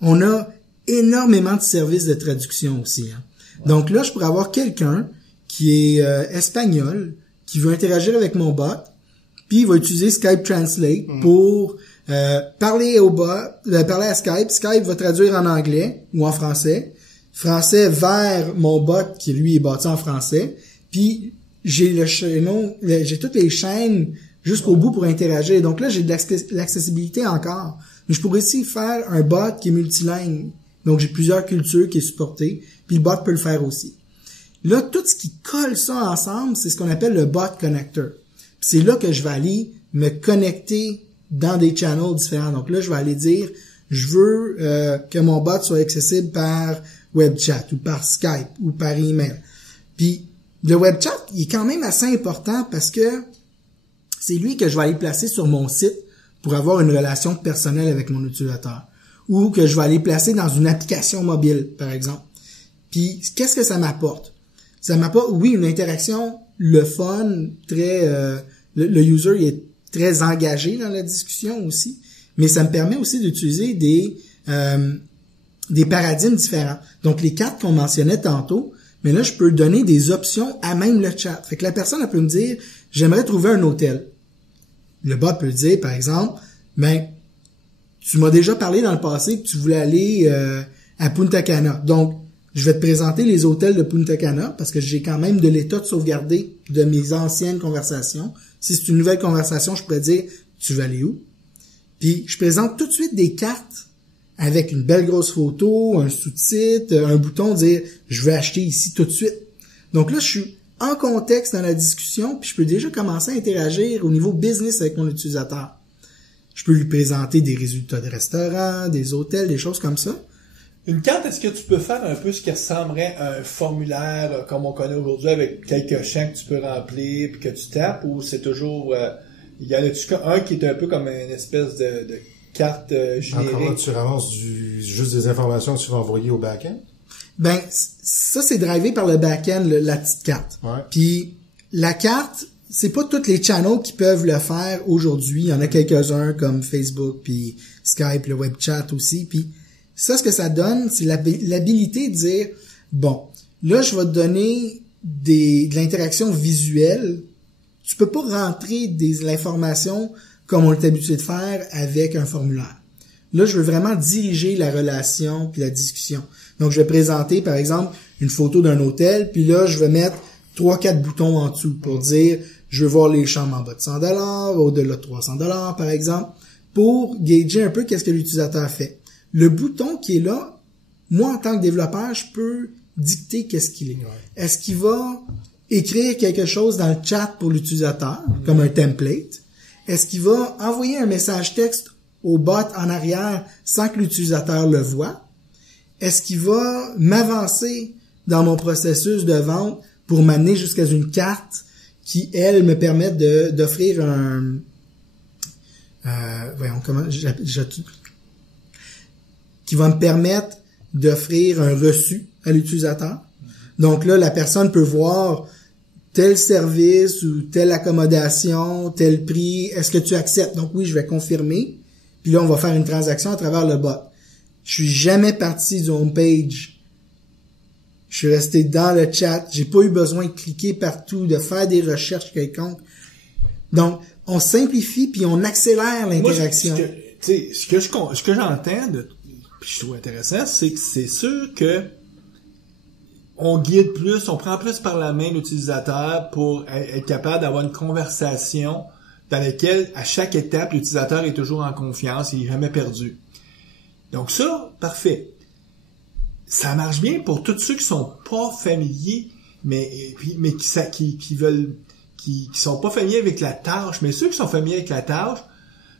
On a énormément de services de traduction aussi. Hein. Ouais. Donc là, je pourrais avoir quelqu'un qui est espagnol, qui veut interagir avec mon bot, puis il va utiliser Skype Translate pour parler au bot, parler à Skype. Skype va traduire en anglais ou en français vers mon bot qui lui est bâti en français. Puis j'ai j'ai toutes les chaînes jusqu'au bout pour interagir. Donc là, j'ai de l'accessibilité encore. Mais je pourrais aussi faire un bot qui est multilingue. Donc j'ai plusieurs cultures qui est supporté, puis le bot peut le faire aussi. Là, tout ce qui colle ça ensemble, c'est ce qu'on appelle le bot connector. C'est là que je vais aller me connecter dans des channels différents. Donc là, je vais aller dire, je veux que mon bot soit accessible par web chat ou par Skype ou par email. Puis le web chat, il est quand même assez important parce que c'est lui que je vais aller placer sur mon site pour avoir une relation personnelle avec mon utilisateur. Ou que je vais aller placer dans une application mobile, par exemple. Puis, qu'est-ce que ça m'apporte? Ça m'apporte, oui, une interaction, le fun, très... le user il est très engagé dans la discussion aussi, mais ça me permet aussi d'utiliser des paradigmes différents. Donc, les 4 qu'on mentionnait tantôt, mais là, je peux donner des options à même le chat. Fait que la personne, elle peut me dire, j'aimerais trouver un hôtel. Le bot peut dire, par exemple, ben, tu m'as déjà parlé dans le passé que tu voulais aller à Punta Cana. Donc, je vais te présenter les hôtels de Punta Cana parce que j'ai quand même de l'état de sauvegarder de mes anciennes conversations. Si c'est une nouvelle conversation, je pourrais dire, tu vas aller où? Puis, je présente tout de suite des cartes avec une belle grosse photo, un sous-titre, un bouton dire « Je veux acheter ici tout de suite ». Donc là, je suis en contexte dans la discussion, puis je peux déjà commencer à interagir au niveau business avec mon utilisateur. Je peux lui présenter des résultats de restaurants, des hôtels, des choses comme ça. Une carte, est-ce que tu peux faire un peu ce qui ressemblerait à un formulaire comme on connaît aujourd'hui avec quelques champs que tu peux remplir puis que tu tapes, ou c'est toujours... il y en a-tu un qui est un peu comme une espèce de carte générique? Encore là, tu ramasses juste des informations que tu vas envoyer au back-end? Ben, ça, c'est drivé par le back-end, la petite carte. Ouais. Puis, la carte, c'est pas tous les channels qui peuvent le faire aujourd'hui. Il y en a quelques-uns comme Facebook, puis Skype, le web chat aussi. Puis, ça, ce que ça donne, c'est l'habilité de dire, bon, là, je vais te donner de l'interaction visuelle. Tu peux pas rentrer l'information comme on est habitué de faire avec un formulaire. Là, je veux vraiment diriger la relation puis la discussion. Donc, je vais présenter, par exemple, une photo d'un hôtel, puis là, je vais mettre 3-4 boutons en dessous pour dire, je veux voir les chambres en bas de $100, au-delà de $300, par exemple, pour gager un peu qu'est-ce que l'utilisateur fait. Le bouton qui est là, moi, en tant que développeur, je peux dicter qu'est-ce qu'il est. Ouais. Est-ce qu'il va écrire quelque chose dans le chat pour l'utilisateur, comme un template? Est-ce qu'il va envoyer un message texte au bot en arrière sans que l'utilisateur le voit? Est-ce qu'il va m'avancer dans mon processus de vente pour m'amener jusqu'à une carte qui, elle, me permet d'offrir un... qui va me permettre d'offrir un reçu à l'utilisateur. Donc là, la personne peut voir tel service ou telle accommodation, tel prix, est-ce que tu acceptes? Donc oui, je vais confirmer. Puis là, on va faire une transaction à travers le bot. Je suis jamais parti du homepage. Je suis resté dans le chat. J'ai pas eu besoin de cliquer partout, de faire des recherches quelconques. Donc, on simplifie puis on accélère l'interaction. Moi, ce que j'entends, puis je trouve intéressant, c'est que c'est sûr que on guide plus, on prend plus par la main l'utilisateur pour être capable d'avoir une conversation dans laquelle, à chaque étape, l'utilisateur est toujours en confiance, il est jamais perdu. Donc ça, parfait. Ça marche bien pour tous ceux qui sont pas familiers, mais qui sont pas familiers avec la tâche, mais ceux qui sont familiers avec la tâche,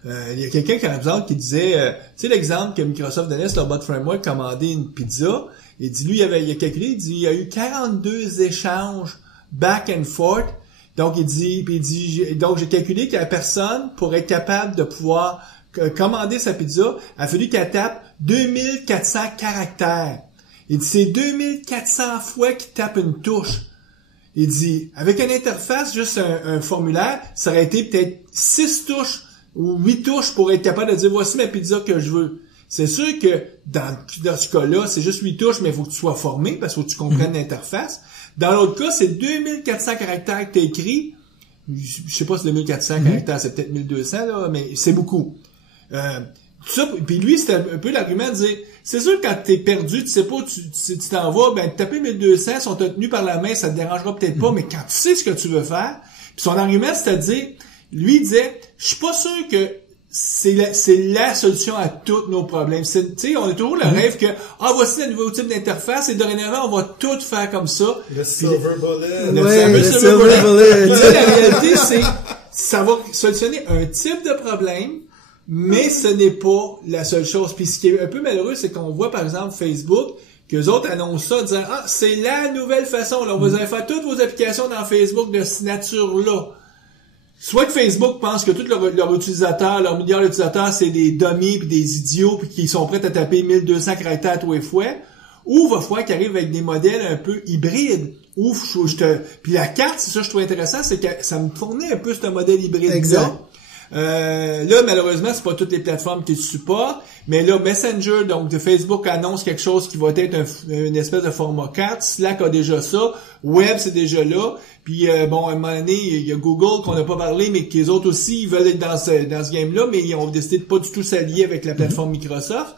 il y a quelqu'un par exemple qui disait, tu sais l'exemple que Microsoft donnait sur leur bot framework, commander une pizza, il dit lui il a calculé, il dit il y a eu 42 échanges back and forth. Donc il dit donc j'ai calculé que la personne pour être capable de pouvoir commander sa pizza, a fallu qu'elle tape 2400 caractères. Il dit c'est 2400 fois qu'il tape une touche. Il dit avec une interface, juste un formulaire, ça aurait été peut-être 6 touches ou 8 touches pour être capable de dire voici ma pizza que je veux. C'est sûr que dans ce cas-là, c'est juste 8 touches, mais il faut que tu sois formé parce qu'il faut que tu comprennes l'interface. Dans l'autre cas, c'est 2400 caractères que tu as écrit. Je sais pas si c'est 2400 caractères, c'est peut-être 1200, là, mais c'est beaucoup. Ça, puis lui, c'était un peu l'argument de dire, c'est sûr quand t'es perdu, tu sais pas, tu t'en vas, ben taper 1200, sont tenus par la main, ça te dérangera peut-être pas, mais quand tu sais ce que tu veux faire, puis son argument, c'est-à-dire, lui il disait, je suis pas sûr que c'est la solution à tous nos problèmes. Tu sais, on a toujours le rêve que, voici le nouveau type d'interface et dorénavant, on va tout faire comme ça. Le silver bullet. Le silver bullet. La réalité, c'est, ça va solutionner un type de problème, mais ce n'est pas la seule chose. Puis ce qui est un peu malheureux, c'est qu'on voit, par exemple, Facebook, qu'eux autres annoncent ça, disant, c'est la nouvelle façon, là, vous allez faire toutes vos applications dans Facebook de cette nature-là. Soit que Facebook pense que tous leurs utilisateurs, leurs milliards d'utilisateurs, c'est des dummies pis des idiots pis qui sont prêts à taper 1200 caractères tous les fois, ou va falloir qu'ils arrivent avec des modèles un peu hybrides. Ou puis la carte, c'est ça que je trouve intéressant, c'est que ça me fournit un peu ce modèle hybride. Exact. Là, malheureusement, c'est pas toutes les plateformes qui le supportent, mais là, Messenger, donc de Facebook annonce quelque chose qui va être une espèce de format 4, Slack a déjà ça, Web c'est déjà là, puis à un moment donné, il y a Google qu'on n'a pas parlé, mais que les autres aussi, ils veulent être dans ce game-là, mais ils ont décidé de pas du tout s'allier avec la plateforme Microsoft.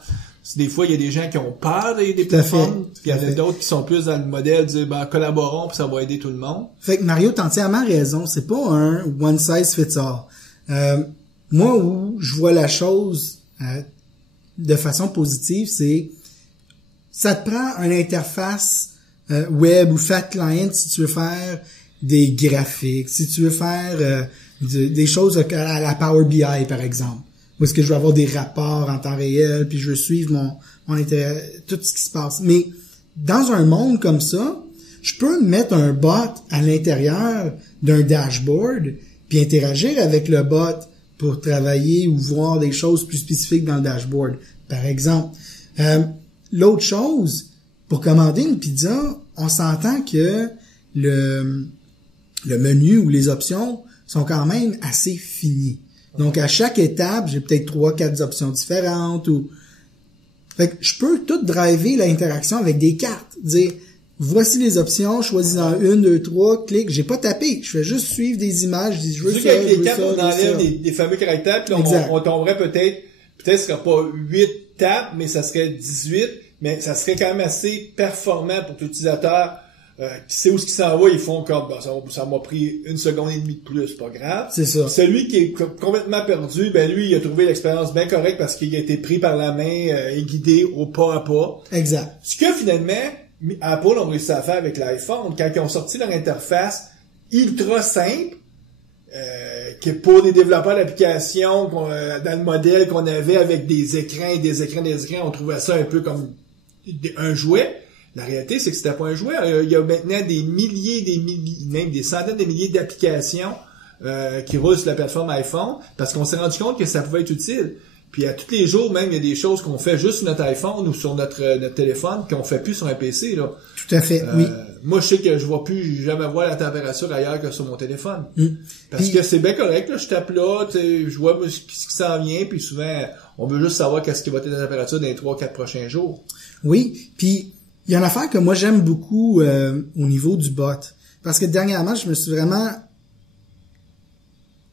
Des fois, il y a des gens qui ont peur des plateformes, puis il y en a d'autres qui sont plus dans le modèle de dire, collaborons, puis ça va aider tout le monde. Fait que Mario, t'as entièrement raison, c'est pas un one size fits all. Moi, où je vois la chose, de façon positive, c'est ça te prend une interface web ou fat client si tu veux faire des graphiques, si tu veux faire des choses à la Power BI par exemple, où est-ce que je veux avoir des rapports en temps réel, puis je veux suivre mon intérêt, tout ce qui se passe. Mais dans un monde comme ça, je peux mettre un bot à l'intérieur d'un dashboard, puis interagir avec le bot pour travailler ou voir des choses plus spécifiques dans le dashboard, par exemple. L'autre chose, pour commander une pizza, on s'entend que le menu ou les options sont quand même assez finis. Donc, à chaque étape, j'ai peut-être 3-4 options différentes ou... Fait que je peux tout driver l'interaction avec des cartes. Dire, voici les options, choisis-en 1, 2, 3, clique. J'ai pas tapé. Je fais juste suivre des images. Je dis, je veux ça, qu'avec les cartes, on enlève les fameux caractères, puis on tomberait peut-être ce serait pas 8 tapes, mais ça serait 18, mais ça serait quand même assez performant pour tout utilisateur qui sait où ce qui s'en va. Ils font comme, ça m'a pris 1 seconde et demie de plus, pas grave. C'est ça. Celui qui est complètement perdu, ben lui, il a trouvé l'expérience bien correcte parce qu'il a été pris par la main et guidé au pas à pas. Exact. Ce que finalement, Apple ont réussi à faire avec l'iPhone, quand ils ont sorti leur interface ultra simple, qui est pour des développeurs d'applications, dans le modèle qu'on avait avec des écrans, on trouvait ça un peu comme un jouet. La réalité, c'est que c'était pas un jouet. Il y a maintenant des milliers, même des centaines de milliers d'applications qui roulent sur la plateforme iPhone, parce qu'on s'est rendu compte que ça pouvait être utile. Puis à tous les jours, même, il y a des choses qu'on fait juste sur notre iPhone ou sur notre téléphone qu'on fait plus sur un PC, là. Tout à fait, oui. Moi, je sais que je vois plus jamais voir la température ailleurs que sur mon téléphone. Parce que c'est bien correct, là. Je tape là, je vois ce qui s'en vient, puis souvent, on veut juste savoir qu'est-ce qui va être la température dans les 3-4 prochains jours. Oui, puis il y a une affaire que moi j'aime beaucoup au niveau du bot. Parce que dernièrement, je me suis vraiment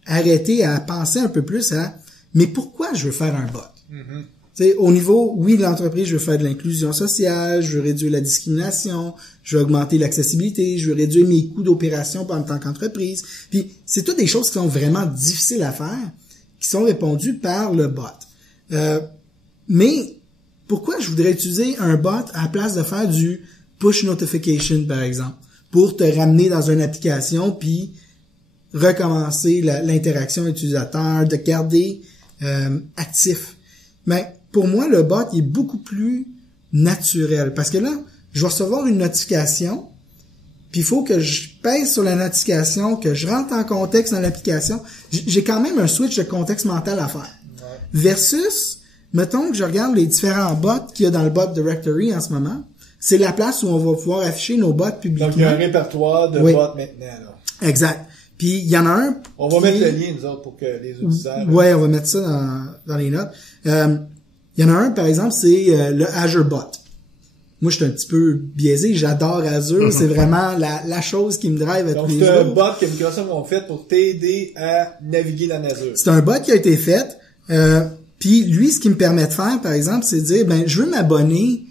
arrêté à penser un peu plus à mais pourquoi je veux faire un bot? T'sais, au niveau, oui, de l'entreprise, je veux faire de l'inclusion sociale, je veux réduire la discrimination, je veux augmenter l'accessibilité, je veux réduire mes coûts d'opération en tant qu'entreprise. Puis, c'est toutes des choses qui sont vraiment difficiles à faire, qui sont répondues par le bot. Mais, pourquoi je voudrais utiliser un bot à la place de faire du push notification, par exemple, pour te ramener dans une application, puis recommencer l'interaction utilisateur, de garder actif. Mais pour moi, le bot il est beaucoup plus naturel. Parce que là, je vais recevoir une notification, puis il faut que je pèse sur la notification, que je rentre en contexte dans l'application. J'ai quand même un switch de contexte mental à faire. Versus, mettons que je regarde les différents bots qu'il y a dans le bot directory en ce moment. C'est la place où on va pouvoir afficher nos bots publiquement. Donc, il y a un répertoire de bots maintenant, là. Exact. Puis il y en a un. On va mettre le lien, nous autres, pour que les auditeurs. Ouais, on va mettre ça dans les notes. Il y en a un, par exemple, c'est le Azure Bot. Moi, je suis un petit peu biaisé. J'adore Azure. C'est vraiment la chose qui me drive à tous les jours. Donc, c'est un bot que Microsoft ont fait pour t'aider à naviguer dans Azure. C'est un bot qui a été fait. Puis lui, ce qui me permet de faire, par exemple, c'est de dire, je veux m'abonner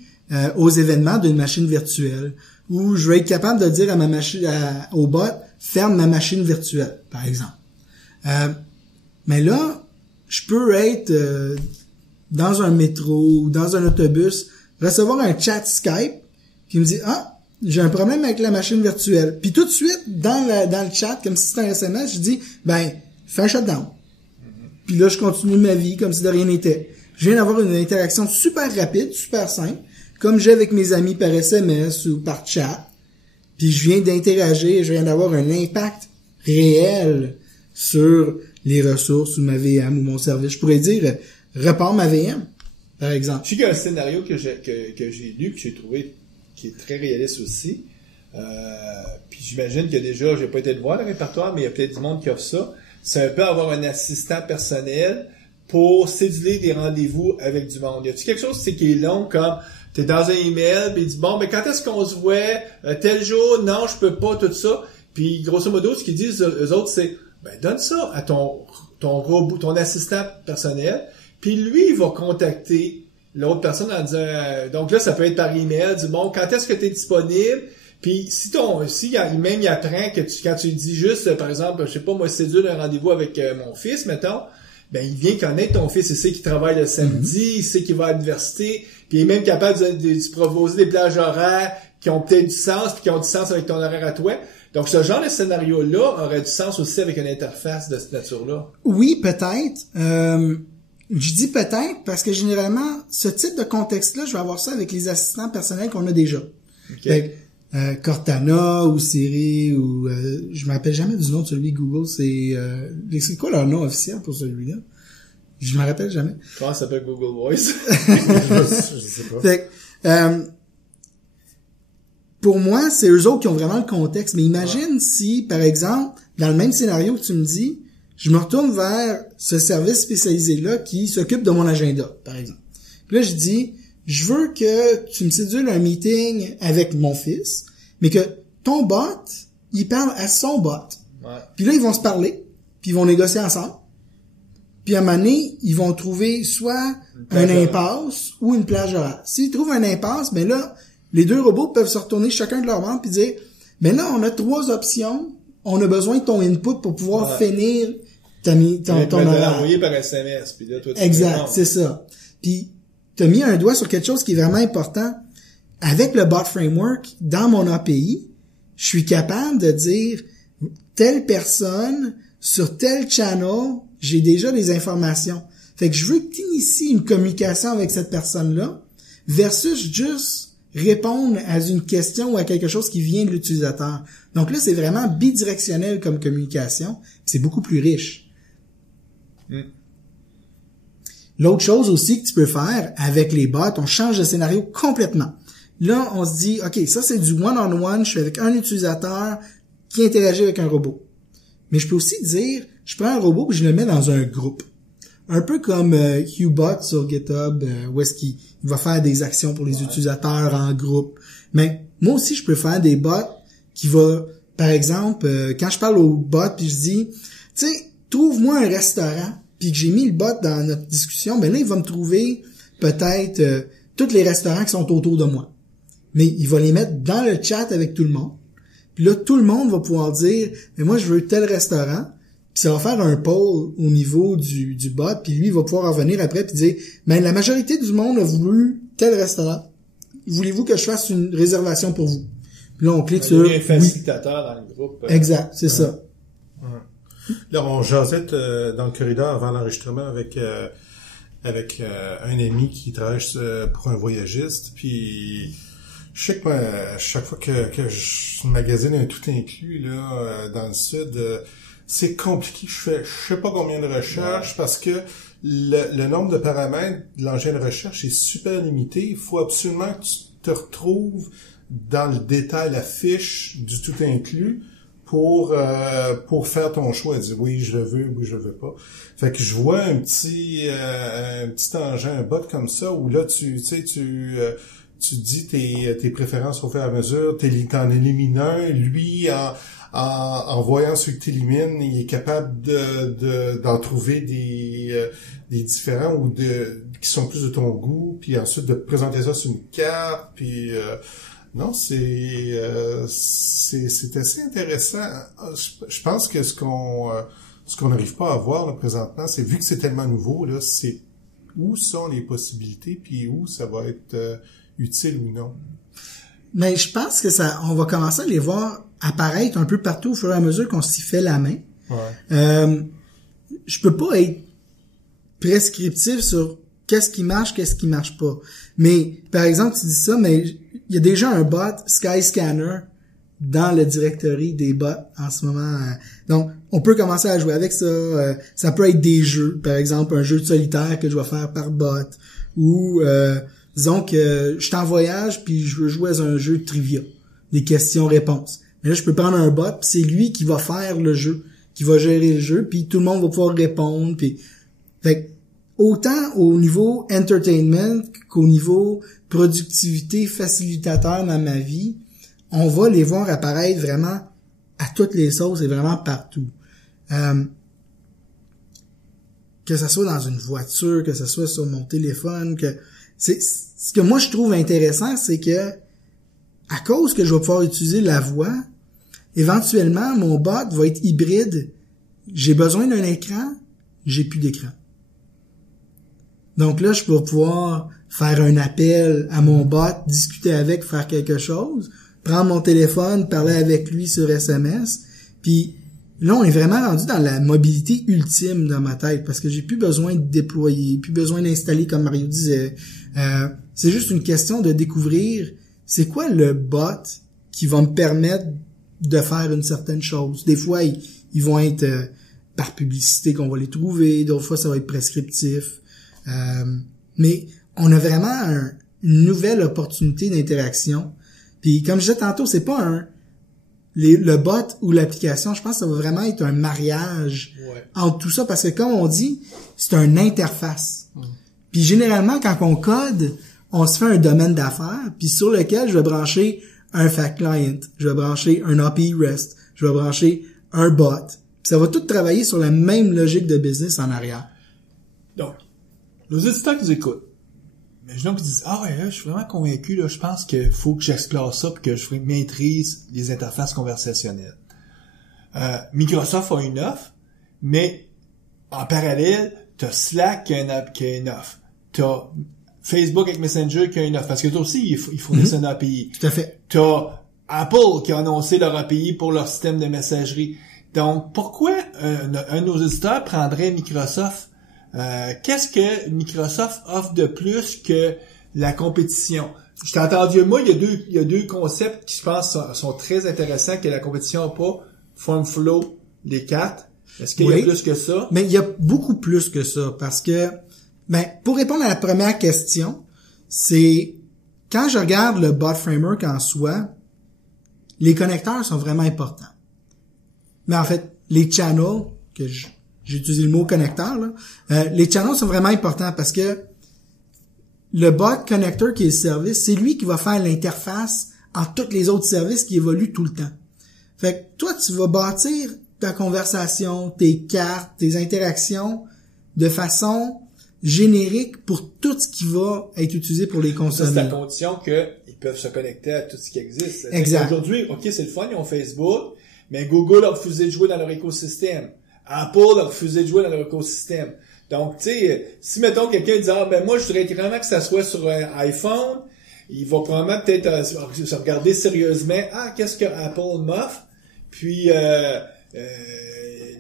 aux événements d'une machine virtuelle. Ou je veux être capable de dire à ma machine, au bot, ferme ma machine virtuelle, par exemple. Mais là, je peux être dans un métro ou dans un autobus, recevoir un chat Skype qui me dit j'ai un problème avec la machine virtuelle. Puis tout de suite, dans le chat, comme si c'était un SMS, je dis fais un shutdown. Puis là, je continue ma vie comme si de rien n'était. Je viens d'avoir une interaction super rapide, super simple, comme j'ai avec mes amis par SMS ou par chat. Puis je viens d'interagir, je viens d'avoir un impact réel sur les ressources ou ma VM ou mon service. Je pourrais dire, repars ma VM, par exemple. Je sais qu'il y a un scénario que j'ai lu, que j'ai trouvé qui est très réaliste aussi. Puis j'imagine que déjà, j'ai pas été de voir le répertoire, mais il y a peut-être du monde qui offre ça. C'est un peu avoir un assistant personnel pour céduler des rendez-vous avec du monde. Y a-t-il quelque chose qui est long, comme t'es dans un email, puis il dit quand est-ce qu'on se voit, tel jour, non, je peux pas, tout ça. Puis grosso modo, ce qu'ils disent eux autres, c'est donne ça à ton robot, ton assistant personnel, puis lui, il va contacter l'autre personne en disant donc là, ça peut être par email, du quand est-ce que tu es disponible? Puis si même il apprend que quand tu dis juste, par exemple, je sais pas, moi, cédule un rendez-vous avec mon fils, mettons, ben il vient connaître ton fils, il sait qu'il travaille le samedi, il sait qu'il va à l'université, puis il est même capable de proposer des plages horaires qui ont peut-être du sens, puis qui ont du sens avec ton horaire à toi. Donc, ce genre de scénario-là aurait du sens aussi avec une interface de cette nature-là. Oui, peut-être. Je dis peut-être parce que généralement, ce type de contexte-là, je vais avoir ça avec les assistants personnels qu'on a déjà. Okay. Cortana ou Siri ou je me rappelle jamais du nom de celui Google, c'est quoi leur nom officiel pour celui-là? Je me rappelle jamais. Comment ça s'appelle Google Voice? je sais pas. Fait, pour moi, c'est eux autres qui ont vraiment le contexte. Mais imagine si, par exemple, dans le même scénario que tu me dis, je me retourne vers ce service spécialisé-là qui s'occupe de mon agenda, par exemple. Puis là, je dis, je veux que tu me séduises un meeting avec mon fils, mais que ton bot, il parle à son bot. Ouais. Puis là, ils vont se parler, puis ils vont négocier ensemble. Puis à un moment donné, ils vont trouver soit un impasse ou une plage horaire. S'ils trouvent un impasse, ben là, les deux robots peuvent se retourner chacun de leur bande puis dire, ben là, on a 3 options, on a besoin de ton input pour pouvoir finir ton horaire. L'envoyer par SMS, puis là, toi, tu exact, c'est ça. Puis t'as mis un doigt sur quelque chose qui est vraiment important. Avec le bot framework, dans mon API, je suis capable de dire telle personne sur tel channel, j'ai déjà les informations. Fait que je veux que tu inities une communication avec cette personne-là versus juste répondre à une question ou à quelque chose qui vient de l'utilisateur. Donc là, c'est vraiment bidirectionnel comme communication. C'est beaucoup plus riche. L'autre chose aussi que tu peux faire avec les bots, on change de scénario complètement. Là, on se dit, OK, ça c'est du one-on-one, je suis avec un utilisateur qui interagit avec un robot. Mais je peux aussi dire, je prends un robot et je le mets dans un groupe. Un peu comme Qbot sur GitHub, où est-ce qu'il va faire des actions pour les utilisateurs en groupe. Mais moi aussi, je peux faire des bots qui va, par exemple, quand je parle au bot puis je dis, tu sais, trouve-moi un restaurant, puis que j'ai mis le bot dans notre discussion, ben là, il va me trouver peut-être tous les restaurants qui sont autour de moi. Mais il va les mettre dans le chat avec tout le monde. Puis là, tout le monde va pouvoir dire, mais moi, je veux tel restaurant. Puis ça va faire un poll au niveau du bot, puis lui, il va pouvoir revenir après puis dire, ben la majorité du monde a voulu tel restaurant. Voulez-vous que je fasse une réservation pour vous? Puis là, on clique sur un facilitateur dans le groupe. Exact, c'est ça. Là, on jasait dans le corridor avant l'enregistrement avec un ami qui travaille pour un voyagiste, puis je sais que moi, à chaque fois que je magasine un tout inclus là dans le sud, c'est compliqué. Je sais pas combien de recherches parce que le nombre de paramètres de l'engin de recherche est super limité. Il faut absolument que tu te retrouves dans le détail, la fiche du tout inclus pour faire ton choix. Dire oui, je le veux, oui, je le veux pas. Fait que je vois un petit engin, un bot comme ça où là tu dis tes préférences au fur et à mesure, t'en élimines un, lui en voyant ce que tu élimines, il est capable d'en trouver des différents ou qui sont plus de ton goût, puis ensuite de présenter ça sur une carte, puis non, c'est assez intéressant. Je pense que ce qu'on n'arrive pas à voir là, présentement, c'est vu que c'est tellement nouveau là, c'est où sont les possibilités, puis où ça va être utile ou non. Mais je pense que on va commencer à les voir apparaître un peu partout au fur et à mesure qu'on s'y fait la main. Ouais. Je peux pas être prescriptif sur qu'est-ce qui marche pas. Mais, par exemple, tu dis ça, mais il y a déjà un bot Skyscanner dans le directory des bots en ce moment. Donc, on peut commencer à jouer avec ça. Ça peut être des jeux, par exemple, un jeu de solitaire que je vais faire par bot. Ou, disons que je suis en voyage puis je veux jouer à un jeu de trivia. Des questions-réponses. Mais là, je peux prendre un bot puis c'est lui qui va faire le jeu, qui va gérer le jeu, puis tout le monde va pouvoir répondre. Puis, fait autant au niveau entertainment qu'au niveau productivité, facilitateur dans ma vie, on va les voir apparaître vraiment à toutes les sauces et vraiment partout. Que ça soit dans une voiture, que ça soit sur mon téléphone, ce que moi je trouve intéressant, c'est que à cause que je vais pouvoir utiliser la voix, éventuellement mon bot va être hybride. J'ai besoin d'un écran, j'ai plus d'écran. Donc là, je peux pouvoir faire un appel à mon bot, discuter avec, faire quelque chose, prendre mon téléphone, parler avec lui sur SMS, puis là, on est vraiment rendu dans la mobilité ultime dans ma tête, parce que j'ai plus besoin de déployer, plus besoin d'installer, comme Mario disait. C'est juste une question de découvrir c'est quoi le bot qui va me permettre de faire une certaine chose. Des fois, ils vont être par publicité qu'on va les trouver, d'autres fois, ça va être prescriptif. Mais on a vraiment une nouvelle opportunité d'interaction. Puis comme je disais tantôt, c'est pas le bot ou l'application, je pense que ça va vraiment être un mariage entre tout ça, parce que comme on dit, c'est une interface. Puis généralement, quand on code, on se fait un domaine d'affaires, puis sur lequel je vais brancher un fact client, je vais brancher un API REST, je vais brancher un bot. Puis ça va tout travailler sur la même logique de business en arrière. Donc, nos éditeurs qui nous écoutent, imaginons qu'ils disent « Ah ouais, là, je suis vraiment convaincu, là, je pense qu'il faut que j'explore ça pour que je maîtrise les interfaces conversationnelles. » Microsoft a une offre, mais en parallèle, t'as Slack qui a une offre. T'as Facebook avec Messenger qui a une offre. Parce que toi aussi, ils fournissent une API. Tout à fait. T'as Apple qui a annoncé leur API pour leur système de messagerie. Donc, pourquoi un de nos éditeurs prendrait Microsoft? Qu'est-ce que Microsoft offre de plus que la compétition? Je t'ai entendu, moi, il y a deux concepts qui, je pense, sont très intéressants que la compétition n'a pas. FormFlow, les cartes. Est-ce qu'il y a plus que ça? Mais il y a beaucoup plus que ça, parce que, pour répondre à la première question, c'est, quand je regarde le bot framework en soi, les connecteurs sont vraiment importants. Mais en fait, les channels, que j'ai utilisé le mot connecteur, là, les channels sont vraiment importants parce que le bot connector qui est le service, c'est lui qui va faire l'interface entre tous les autres services qui évoluent tout le temps. Fait que toi, tu vas bâtir ta conversation, tes cartes, tes interactions de façon générique pour tout ce qui va être utilisé pour les consommer. Ça, c'est à condition qu'ils peuvent se connecter à tout ce qui existe. Exact. Aujourd'hui, OK, c'est le fun, ils ont Facebook, mais Google a refusé de jouer dans leur écosystème. Apple a refusé de jouer dans leur écosystème. Donc, tu sais, si, mettons, quelqu'un dit « Ah, ben moi, je voudrais vraiment que ça soit sur un iPhone », il va probablement peut-être se regarder sérieusement « Ah, qu'est-ce que Apple m'offre? » Puis,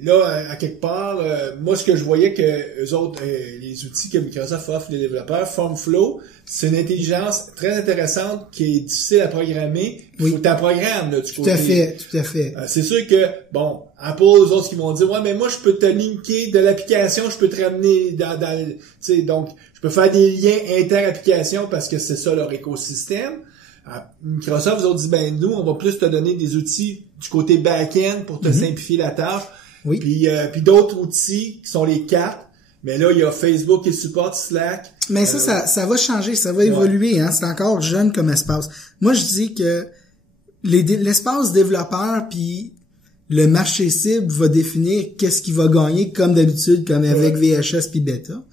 là, à quelque part, moi, ce que je voyais que eux autres, les outils que Microsoft offre les développeurs, FormFlow, c'est une intelligence très intéressante qui est difficile à programmer. Il faut que tu la programmes, là, du côté. Tout à fait. C'est sûr que, bon, Apple, eux autres qui vont dire, ouais, mais moi, je peux te linker de l'application, je peux te ramener dans tu sais, donc, je peux faire des liens inter-applications parce que c'est ça leur écosystème. Microsoft, vous autres dit, ben, nous, on va plus te donner des outils du côté back-end pour te simplifier la tâche. Oui. Puis d'autres outils qui sont les cartes. Mais là, il y a Facebook qui supporte Slack. Mais ça va changer, ça va évoluer, hein. C'est encore jeune comme espace. Moi, je dis que l'espace développeur puis le marché cible va définir qu'est-ce qui va gagner comme d'habitude, comme avec VHS puis Beta.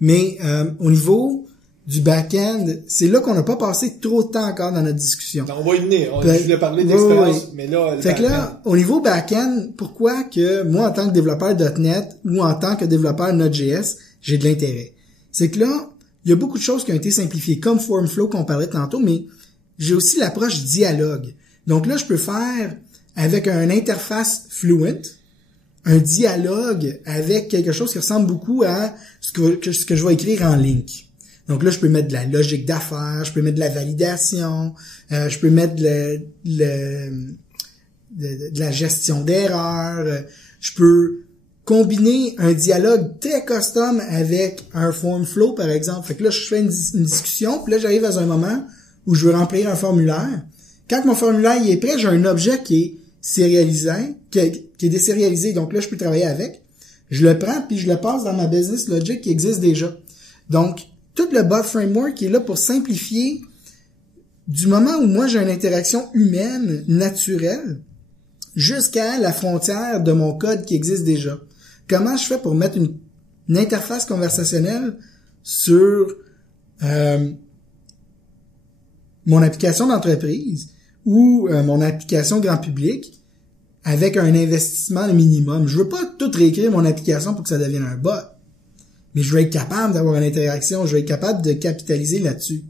Mais au niveau du back-end, c'est là qu'on n'a pas passé trop de temps encore dans notre discussion. On va y venir. Je voulais parler d'expérience, mais là... Fait que là, au niveau back-end, pourquoi que moi, en tant que développeur .NET ou en tant que développeur Node.js, j'ai de l'intérêt? C'est que là, il y a beaucoup de choses qui ont été simplifiées, comme FormFlow qu'on parlait tantôt, mais j'ai aussi l'approche dialogue. Donc là, je peux faire, avec une interface Fluent, un dialogue avec quelque chose qui ressemble beaucoup à ce que je vais écrire en link. Donc là, je peux mettre de la logique d'affaires, je peux mettre de la validation, je peux mettre de la gestion d'erreurs, je peux combiner un dialogue très custom avec un FormFlow, par exemple. Fait que là, je fais une discussion, puis là, j'arrive à un moment où je veux remplir un formulaire. Quand mon formulaire il est prêt, j'ai un objet qui est sérialisé, qui est désérialisé, donc là, je peux travailler avec. Je le prends, puis je le passe dans ma business logic qui existe déjà. Donc, tout le bot framework est là pour simplifier du moment où moi j'ai une interaction humaine, naturelle, jusqu'à la frontière de mon code qui existe déjà. Comment je fais pour mettre une interface conversationnelle sur mon application d'entreprise ou mon application grand public avec un investissement minimum. Je veux pas tout réécrire mon application pour que ça devienne un bot. Mais je veux être capable d'avoir une interaction, je veux être capable de capitaliser là-dessus.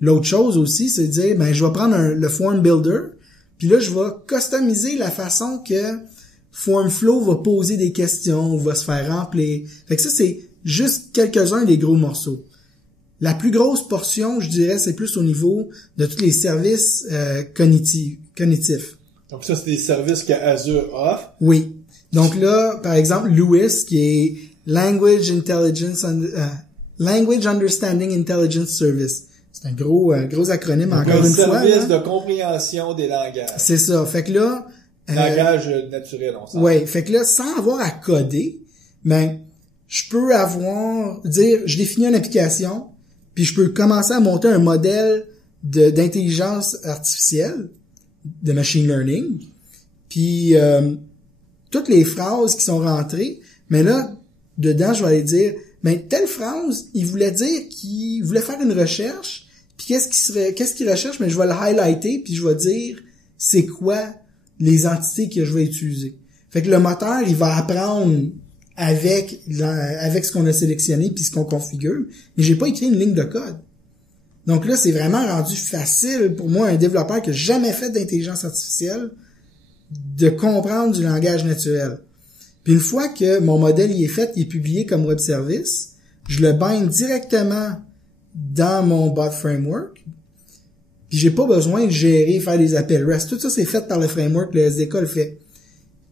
L'autre chose aussi, c'est de dire, je vais prendre le Form Builder, puis là, je vais customiser la façon que FormFlow va poser des questions, va se faire remplir. Fait que ça, c'est juste quelques-uns des gros morceaux. La plus grosse portion, je dirais, c'est plus au niveau de tous les services cognitifs. Donc ça, c'est des services qu'Azure offre. Oui. Donc là, par exemple, LUIS, qui est Language Understanding Intelligence Service. C'est un gros acronyme, encore une fois. Un service de compréhension des langages. C'est ça. Fait que là... langage naturel, on sent. Oui. Fait que là, sans avoir à coder, je peux je définis une application, puis je peux commencer à monter un modèle d'intelligence artificielle, de machine learning, puis toutes les phrases qui sont rentrées, mais là, dedans, je vais aller dire, telle phrase, il voulait dire qu'il voulait faire une recherche, puis qu'est-ce qu'il recherche, mais je vais le highlighter, puis je vais dire c'est quoi les entités que je vais utiliser. Fait que le moteur, il va apprendre avec ce qu'on a sélectionné puis ce qu'on configure, mais j'ai pas écrit une ligne de code. Donc là, c'est vraiment rendu facile pour moi, un développeur qui n'a jamais fait d'intelligence artificielle, de comprendre du langage naturel. Puis une fois que mon modèle y est fait, il est publié comme web service, je le bind directement dans mon bot framework. Puis j'ai pas besoin de gérer, faire des appels REST. Tout ça, c'est fait par le framework, le SDK le fait.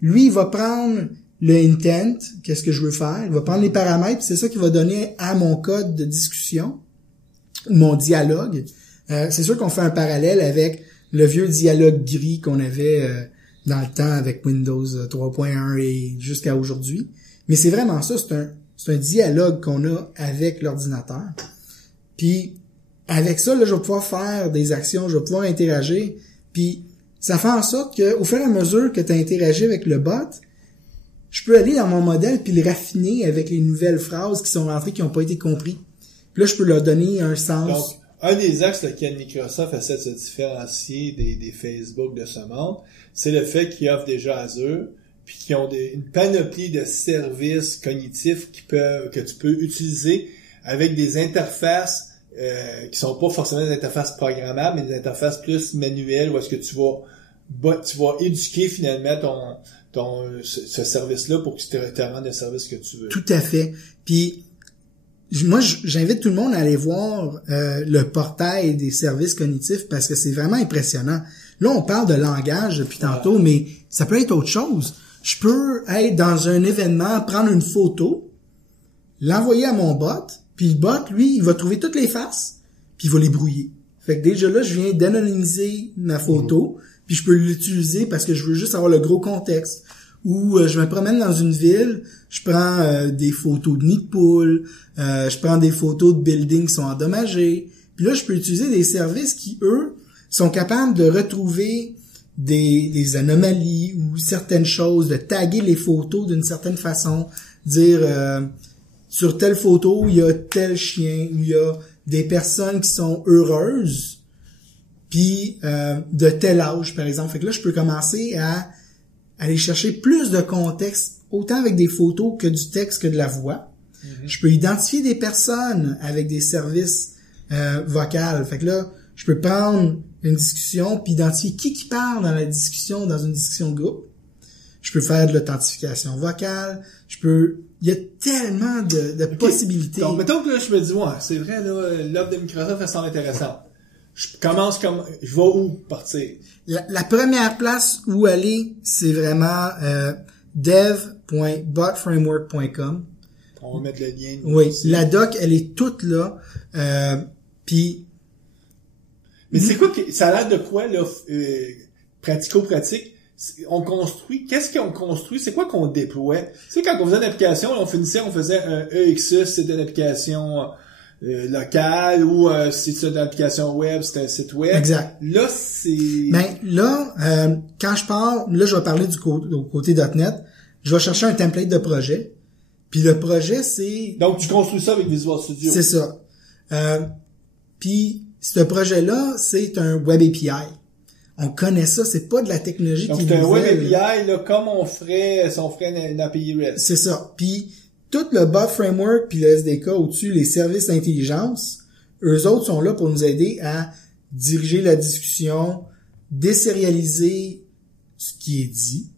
Lui, il va prendre le intent, qu'est-ce que je veux faire, il va prendre les paramètres, c'est ça qu'il va donner à mon code de discussion, mon dialogue. C'est sûr qu'on fait un parallèle avec le vieux dialogue gris qu'on avait dans le temps avec Windows 3.1 et jusqu'à aujourd'hui. Mais c'est vraiment ça, c'est un dialogue qu'on a avec l'ordinateur. Puis avec ça, là, je vais pouvoir faire des actions, je vais pouvoir interagir, puis ça fait en sorte que, au fur et à mesure que tu as interagi avec le bot, je peux aller dans mon modèle puis le raffiner avec les nouvelles phrases qui sont rentrées qui n'ont pas été comprises. Puis là, je peux leur donner un sens. Donc, un des axes lequel Microsoft essaie de se différencier des Facebook de ce monde, c'est le fait qu'ils offrent déjà Azure, puis qu'ils ont une panoplie de services cognitifs que tu peux utiliser avec des interfaces qui sont pas forcément des interfaces programmables, mais des interfaces plus manuelles où est-ce que tu vas éduquer finalement ce service-là pour que tu te rendes le service que tu veux. Tout à fait. Puis moi, j'invite tout le monde à aller voir le portail des services cognitifs parce que c'est vraiment impressionnant. Là, on parle de langage depuis tantôt, mais ça peut être autre chose. Je peux être dans un événement, prendre une photo, l'envoyer à mon bot, puis le bot, lui, il va trouver toutes les faces, puis il va les brouiller. Fait que déjà là, je viens d'anonymiser ma photo, puis je peux l'utiliser parce que je veux juste avoir le gros contexte. Ou je me promène dans une ville, je prends des photos de nids de poules, je prends des photos de buildings qui sont endommagés. Puis là, je peux utiliser des services qui, eux, sont capables de retrouver des anomalies ou certaines choses, de taguer les photos d'une certaine façon, dire sur telle photo, il y a tel chien, ou il y a des personnes qui sont heureuses, puis de tel âge, par exemple. Fait que là, je peux commencer à aller chercher plus de contexte, autant avec des photos que du texte que de la voix. Mm-hmm. Je peux identifier des personnes avec des services vocaux. Fait que là, je peux prendre une discussion puis identifier qui parle dans la discussion, dans une discussion de groupe. Je peux faire de l'authentification vocale. Il y a tellement de possibilités. Donc, mettons que là, je me dis, ouais, c'est vrai, là, l'offre de Microsoft, elle semble intéressante. Je vais où partir? La première place où aller, c'est vraiment dev.botframework.com. On va mettre le lien. Oui, aussi. La doc, elle est toute là. Puis. Mais c'est quoi ça a l'air de quoi là, pratico-pratique? On construit. Qu'est-ce qu'on construit? C'est quoi qu'on déploie? Tu sais, quand on faisait une application, on faisait un EXE, c'était une application locale, ou si c'est une application web, c'est un site web. Exact. Là, c'est... Quand je parle, là, je vais parler du côté .NET. Je vais chercher un template de projet. Puis le projet, c'est... Donc, tu construis ça avec Visual Studio. C'est ça. Puis, ce projet-là, c'est un Web API. On connaît ça, c'est pas de la technologie donc, qui est nouvelle. Donc, c'est un nouvelle. Web API, là, comme on ferait, si on ferait une API REST. C'est ça. Puis, tout le bot framework puis le SDK au-dessus, les services d'intelligence, eux autres sont là pour nous aider à diriger la discussion, désérialiser ce qui est dit,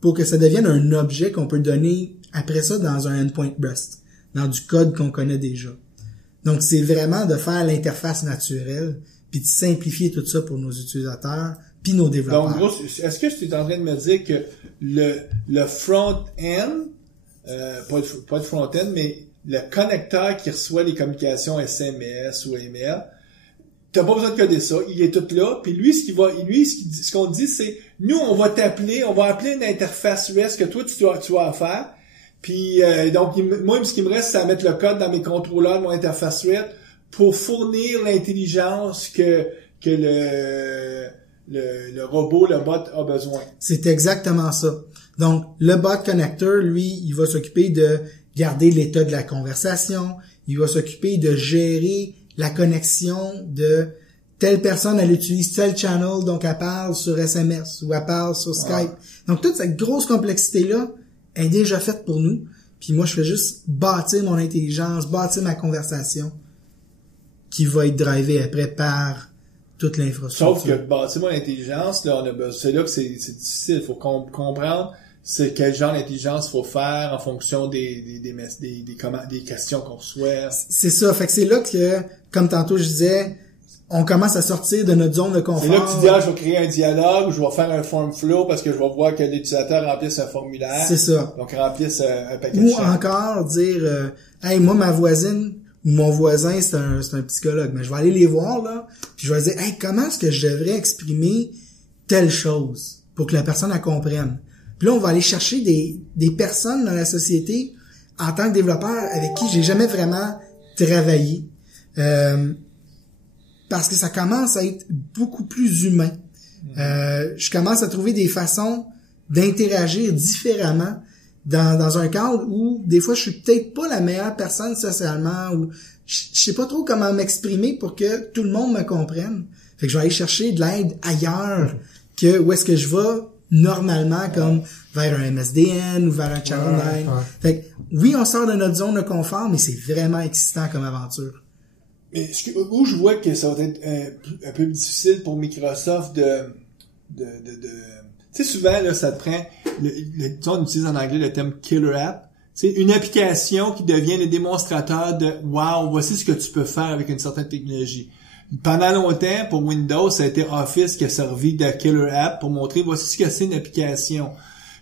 pour que ça devienne un objet qu'on peut donner après ça dans un endpoint REST, dans du code qu'on connaît déjà. Donc, c'est vraiment de faire l'interface naturelle, puis de simplifier tout ça pour nos utilisateurs, puis nos développeurs. Donc, gros, est-ce que tu es en train de me dire que le front-end, pas le front-end, mais le connecteur qui reçoit les communications SMS ou email, t'as pas besoin de coder ça, il est tout là, puis lui, ce qu'on dit, c'est, nous, on va appeler une interface REST que toi, tu vas faire, puis donc, moi, ce qui me reste, c'est à mettre le code dans mes contrôleurs de mon interface REST pour fournir l'intelligence que le robot, le bot a besoin. C'est exactement ça. Donc, le bot connector, lui, il va s'occuper de garder l'état de la conversation, il va s'occuper de gérer la connexion de telle personne, elle utilise tel channel, donc elle parle sur SMS ou elle parle sur Skype. Donc, toute cette grosse complexité-là est déjà faite pour nous. Puis moi, je fais juste bâtir mon intelligence, bâtir ma conversation qui va être drivée après par toute l'infrastructure. Sauf que bâtir mon intelligence, là, c'est là que c'est difficile. Il faut comprendre c'est quel genre d'intelligence faut faire en fonction des questions qu'on reçoit. C'est ça. Fait que c'est là que, comme tantôt je disais, on commence à sortir de notre zone de confort. C'est là que tu dis, je vais créer un dialogue ou je vais faire un form flow parce que je vais voir que l'utilisateur remplisse un formulaire. C'est ça. Donc, remplisse un paquet de Ou choses. encore dire, hey, moi, ma voisine ou mon voisin, c'est un psychologue. Mais je vais aller les voir, là, puis je vais dire, hey, comment est-ce que je devrais exprimer telle chose pour que la personne la comprenne? Puis là, on va aller chercher des personnes dans la société en tant que développeur avec qui j'ai jamais vraiment travaillé. Parce que ça commence à être beaucoup plus humain. Je commence à trouver des façons d'interagir différemment dans un cadre où des fois je suis peut-être pas la meilleure personne socialement ou je sais pas trop comment m'exprimer pour que tout le monde me comprenne. Fait que je vais aller chercher de l'aide ailleurs que où est-ce que je vais normalement comme vers un MSDN ou vers un Channel 9. Fait que oui, on sort de notre zone de confort, mais c'est vraiment excitant comme aventure. Mais où je vois que ça va être un peu difficile pour Microsoft tu sais, souvent, là, ça te prend, on utilise en anglais le terme killer app. C'est une application qui devient le démonstrateur de wow, voici ce que tu peux faire avec une certaine technologie. Pendant longtemps, pour Windows, ça a été Office qui a servi de killer app pour montrer voici ce que c'est une application.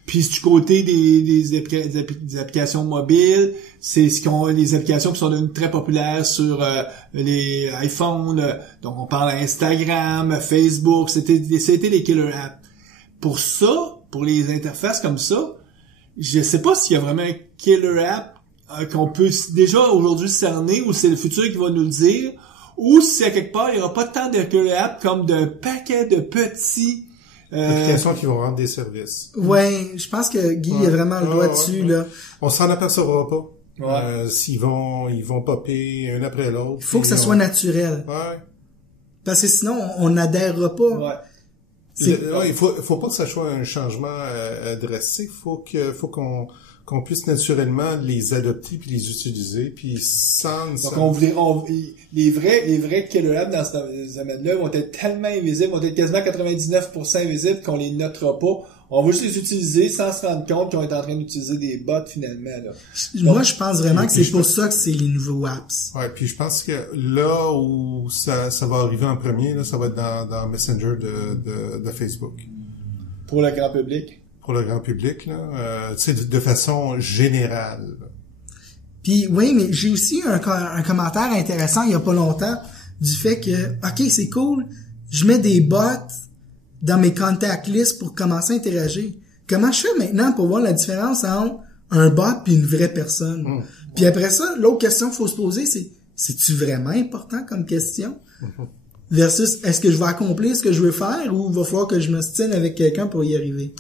Puis du côté des applications mobiles, c'est les applications qui sont devenues très populaires sur les iPhones. Donc on parle Instagram, Facebook, c'était les killer apps. Pour ça, pour les interfaces comme ça, je sais pas s'il y a vraiment un killer app qu'on peut déjà aujourd'hui cerner ou c'est le futur qui va nous le dire, ou si à quelque part il y aura pas tant de killer app comme de paquets de petits applications qui vont rendre des services. Ouais, je pense que Guy a vraiment le doigt dessus là. On s'en apercevra pas. Ouais. Ils vont popper un après l'autre. Il faut que ça soit naturel. Ouais. Parce que sinon on n'adhérera pas. Ouais. Il faut pas que ça soit un changement drastique. Faut qu'on puisse naturellement les adopter puis les utiliser puis sans. Donc les vrais killer apps dans ce domaine-là vont être tellement invisibles, vont être quasiment 99% invisibles qu'on les notera pas. On va juste les utiliser sans se rendre compte qu'on est en train d'utiliser des bots finalement là. Moi, je pense vraiment que c'est pour ça que c'est les nouveaux apps. Ouais, puis je pense que là où ça va arriver en premier, là, ça va être dans Messenger de Facebook. Pour le grand public. Pour le grand public, là, tu sais, de façon générale. Puis oui, mais j'ai aussi un commentaire intéressant il y a pas longtemps du fait que, ok, c'est cool, je mets des bots dans mes contact lists pour commencer à interagir. Comment je fais maintenant pour voir la différence entre un bot puis une vraie personne? Puis après ça, l'autre question qu'il faut se poser, c'est-tu vraiment important comme question? Versus, est-ce que je vais accomplir ce que je veux faire ou il va falloir que je me stine avec quelqu'un pour y arriver?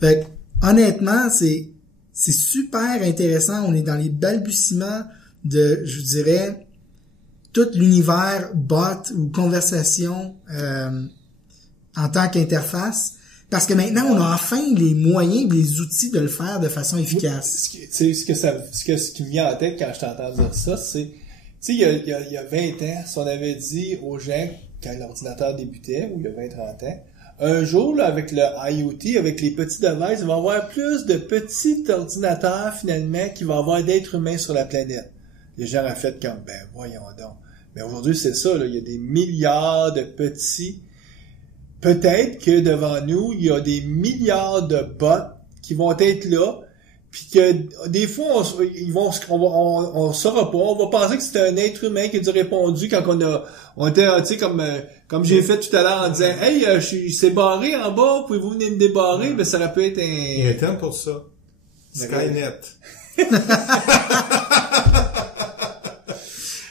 Fait que, honnêtement, c'est super intéressant. On est dans les balbutiements de, je dirais, tout l'univers bot ou conversation en tant qu'interface. Parce que maintenant, on a enfin les moyens, les outils de le faire de façon efficace. Ce qui me vient en tête quand je t'entends dire ça, c'est, tu sais, il y a 20 ans, si on avait dit aux gens, quand l'ordinateur débutait, ou il y a 20-30 ans, un jour, là, avec le IoT, avec les petits devices, il va y avoir plus de petits ordinateurs, finalement, qu'il va y avoir d'êtres humains sur la planète. Les gens ont fait comme, ben, voyons donc. Mais aujourd'hui, c'est ça, là, il y a des milliards de petits. Peut-être que devant nous, il y a des milliards de bots qui vont être là, puis que des fois, on saura pas, on va penser que c'était un être humain qui a répondu quand on était, tu sais, comme j'ai fait tout à l'heure en disant, hey, c'est barré en bas, pouvez-vous venir me débarrer? Ben, ça aurait pu être Il y a un terme pour ça. Skynet.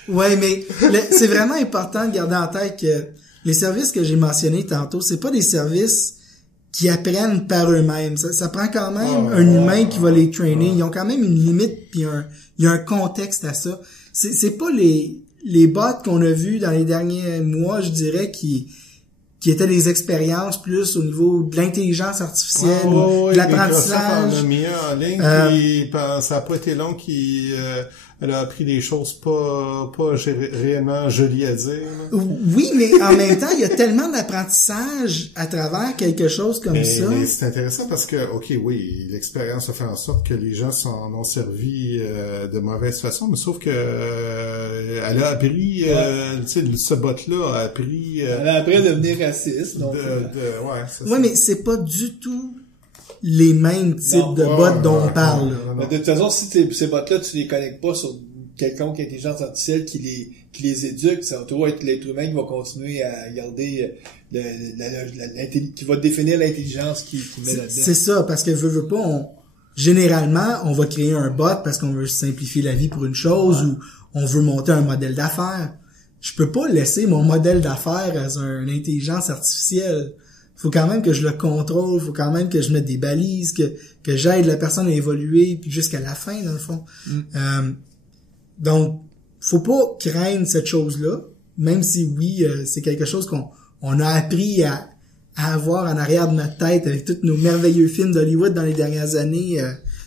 Ouais, mais c'est vraiment important de garder en tête que les services que j'ai mentionnés tantôt, c'est pas des services qui apprennent par eux-mêmes. Ça prend quand même un humain qui va les trainer. Ils ont quand même une limite, puis il y a un contexte à ça. C'est pas les bots qu'on a vus dans les derniers mois, je dirais, qui étaient des expériences plus au niveau de l'intelligence artificielle, ou de l'apprentissage. On a mis un en ligne, puis ça a pas été long elle a appris des choses pas réellement jolies à dire. Là. Oui, mais en même temps, il y a tellement d'apprentissage à travers quelque chose comme ça. Mais c'est intéressant parce que, oui, l'expérience a fait en sorte que les gens s'en ont servi de mauvaise façon, mais sauf que elle a appris, tu sais, ce bot-là a appris... elle a appris à devenir raciste. Donc, ouais, mais c'est pas du tout les mêmes types de bots dont on parle. Non. De toute façon, si ces bots-là, tu les connectes pas sur quelconque intelligence artificielle qui les éduque, ça va toujours être l'être humain qui va continuer à garder qui va définir l'intelligence qui met là-dedans. C'est ça, parce que veut pas, généralement, on va créer un bot parce qu'on veut simplifier la vie pour une chose ou on veut monter un modèle d'affaires. Je peux pas laisser mon modèle d'affaires à une intelligence artificielle. Faut quand même que je le contrôle, faut quand même que je mette des balises, que j'aide la personne à évoluer puis jusqu'à la fin dans le fond. Donc faut pas craindre cette chose-là, même si oui, c'est quelque chose qu'on a appris à avoir en arrière de notre tête avec tous nos merveilleux films d'Hollywood dans les dernières années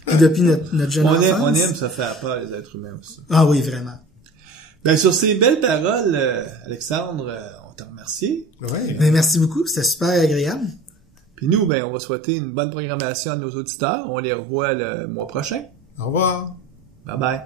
et depuis notre jeune enfance. On aime se faire peur les êtres humains aussi. Ah oui, vraiment. Ben sur ces belles paroles, Alexandre, on te remercie. Ouais. Ben merci beaucoup, c'était super agréable. Puis nous, ben on va souhaiter une bonne programmation à nos auditeurs. On les revoit le mois prochain. Au revoir. Bye bye.